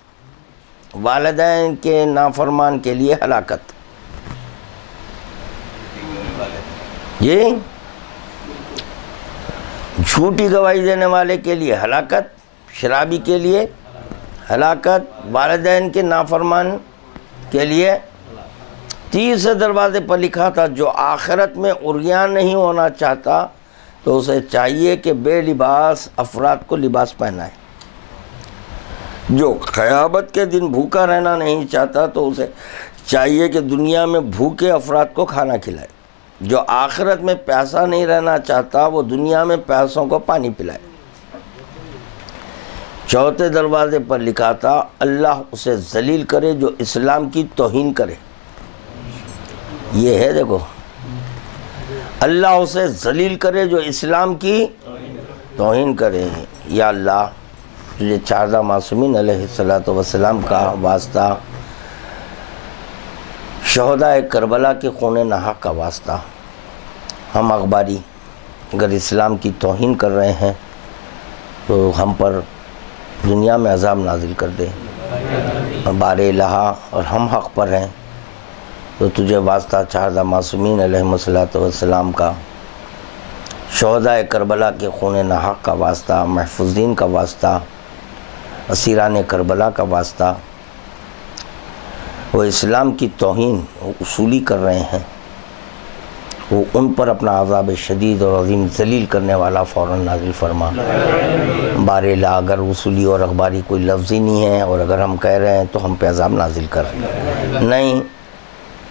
والدین کے نافرمان کے لیے ہلاکت. یہ جھوٹی گواہی دینے والے کے لیے ہلاکت، شرابی کے لیے ہلاکت، والدین کے نافرمان کے لیے. تیسرے دروازے پر لکھا تھا جو آخرت میں عریان نہیں ہونا چاہتا تو اسے چاہیے کہ بے لباس افراد کو لباس پہنائے. جو قیامت کے دن بھوکا رہنا نہیں چاہتا تو اسے چاہیے کہ دنیا میں بھوکے افراد کو کھانا کھلائے. جو آخرت میں پیاسا نہیں رہنا چاہتا وہ دنیا میں پیاسوں کو پانی پلائے. چوتھے دروازے پر لکھا تھا اللہ اسے ذلیل کرے جو اسلام کی توہین کرے. یہ ہے دیکھو، اللہ اسے ذلیل کرے جو اسلام کی توہین کرے. یا اللہ تجھے 14 معصومین علیہ السلام کا واسطہ، شہداء کربلا کے خون ناحق کا واسطہ، ہم اخباری اگر اسلام کی توہین کر رہے ہیں تو ہم پر دنیا میں عذاب نازل کر دے. بار الہ اور ہم حق پر ہیں تو تجھے واسطہ 14 معصومین علیہ السلام کا، شہداء کربلا کے خون ناحق کا واسطہ، محفوظین کا واسطہ، اسیران کربلا کا واسطہ. وہ اسلام کی توہین اصولی کر رہے ہیں وہ ان پر اپنا عذاب شدید اور عظیم ذلیل کرنے والا فوراً نازل فرما۔ بارلا اگر وصولی اور اخباری کوئی لفظ ہی نہیں ہے اور اگر ہم کہہ رہے ہیں تو ہم پہ عذاب نازل کر، نہیں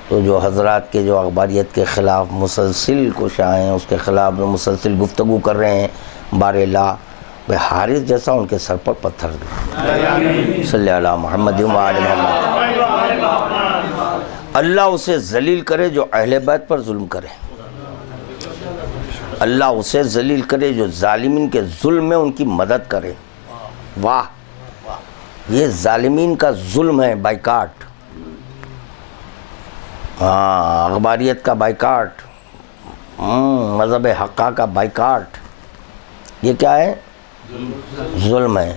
تو جو حضرات کے جو اخباریت کے خلاف مسلسل کوشاں ہیں، اس کے خلاف جو مسلسل گفتگو کر رہے ہیں، بارلا وہ حارث جیسا ان کے سر پر پتھر دے۔ صلی اللہ محمد و آل محمد۔ اللہ اسے ذلیل کرے جو اہل بیت پر ظلم کرے، اللہ اسے ذلیل کرے جو ظالمین کے ظلم میں ان کی مدد کرے۔ واہ، یہ ظالمین کا ظلم ہے، بائیکاٹ، اخباریت کا بائیکاٹ، مذہب حقہ کا بائیکاٹ، یہ کیا ہے؟ ظلم ہے۔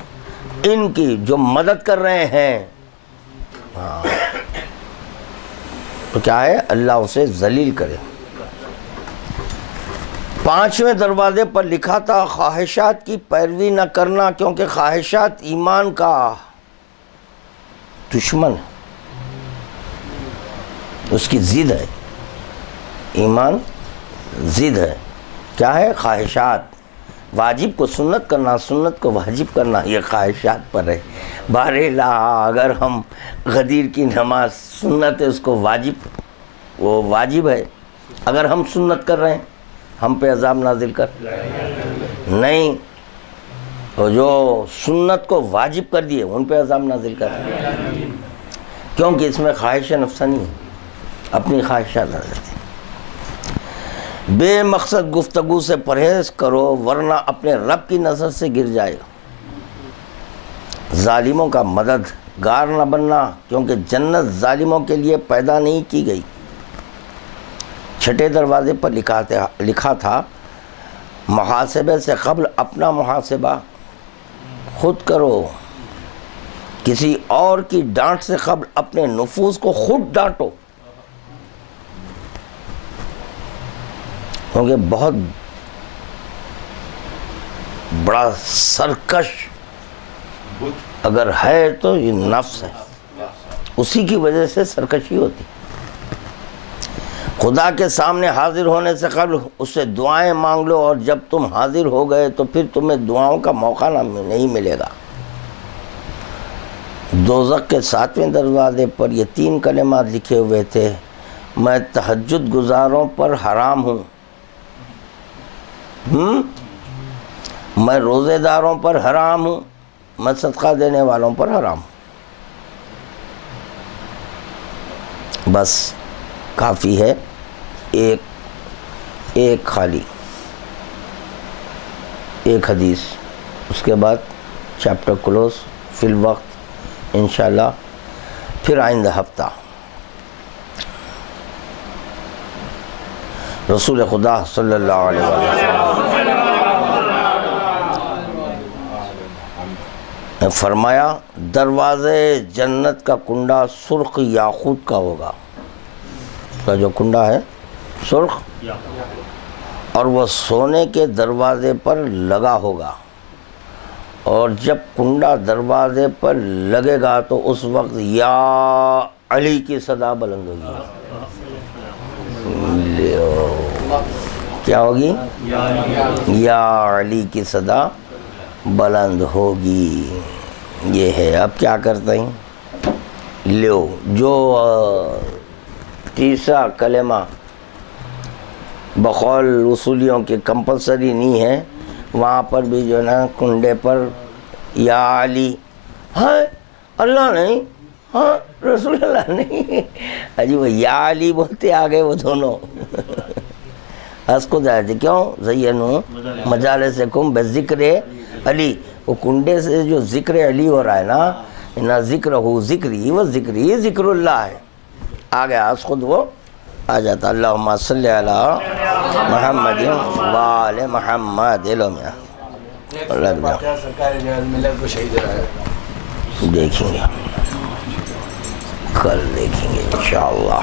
ان کی جو مدد کر رہے ہیں تو کیا ہے؟ اللہ اسے ذلیل کرے۔ 5ویں دروازے پر لکھا تھا خواہشات کی پیروی نہ کرنا، کیونکہ خواہشات ایمان کا دشمن ہے، اس کی ضد ہے، ایمان ضد ہے۔ کیا ہے؟ خواہشات، واجب کو سنت کرنا، سنت کو واجب کرنا، یہ خواہشات پر ہے۔ بارلا اگر ہم غدیر کی نماز سنت ہے، اس کو واجب، وہ واجب ہے، اگر ہم سنت کر رہے ہیں ہم پہ عذاب نازل کر، نہیں تو جو سنت کو واجب کر دیے ان پہ عذاب نازل کر، کیونکہ اس میں خواہش نفسانی ہے، اپنی خواہشات آ جاتی ہیں۔ بے مقصد گفتگو سے پرہیز کرو ورنہ اپنے رب کی نظر سے گر جائے گا۔ ظالموں کا مددگار نہ بننا، کیونکہ جنت ظالموں کے لیے پیدا نہیں کی گئی۔ 6 دروازے پر لکھا تھا محاسبے سے قبل اپنا محاسبہ خود کرو، کسی اور کی ڈانٹ سے قبل اپنے نفوس کو خود ڈانٹو، کیونکہ بہت بڑا سرکش اگر ہے تو یہ نفس ہے، اسی کی وجہ سے سرکشی ہوتی۔ خدا کے سامنے حاضر ہونے سے قبل اس سے دعائیں مانگ لو، اور جب تم حاضر ہو گئے تو پھر تمہیں دعاؤں کا موقع نہیں ملے گا۔ دوزخ کے 7ویں دروازے پر یہ 3 کلمات لکھے ہوئے تھے، میں تہجد گزاروں پر حرام ہوں، میں روزے داروں پر حرام ہوں، میں صدقہ دینے والوں پر حرام ہوں۔ بس کافی ہے، ایک خالی ایک حدیث، اس کے بعد چیپٹر کلوز فی الوقت انشاءاللہ، پھر آئندہ ہفتہ رسول خدا صلی اللہ علیہ وسلم نے فرمایا دروازے جنت کا کنڈا سرخ یاقوت کا ہوگا، اس کا جو کنڈا ہے سرخ، اور وہ سونے کے دروازے پر لگا ہوگا، اور جب کنڈا دروازے پر لگے گا تو اس وقت یا علی کی صدا بلند ہوگی۔ کیا ہوگی؟ یا علی کی صدا بلند ہوگی۔ یہ ہے، اب کیا کرتے ہیں؟ لو جو تیسرا کلمہ بقول اصولیوں کے کمپلسری نہیں ہے، وہاں پر بھی جو ہے نا کنڈے پر یا علی، ہاں اللہ نہیں، ہاں رسول اللہ نہیں، جی وہ یا علی بولتے آگے وہ دونوں ہنس کو جاتے، کیوں؟ زینو مجالسکم بذکر علی، وہ کنڈے سے جو ذکر علی ہو رہا ہے نا، نہ ذکر ہو ذکری و ذکری ذکر اللہ ہے، آگے آس خود وہ آ جاتا۔ اللہم صلی علی محمد وآل محمد، دیکھیں گے کل، دیکھیں گے انشاءاللہ۔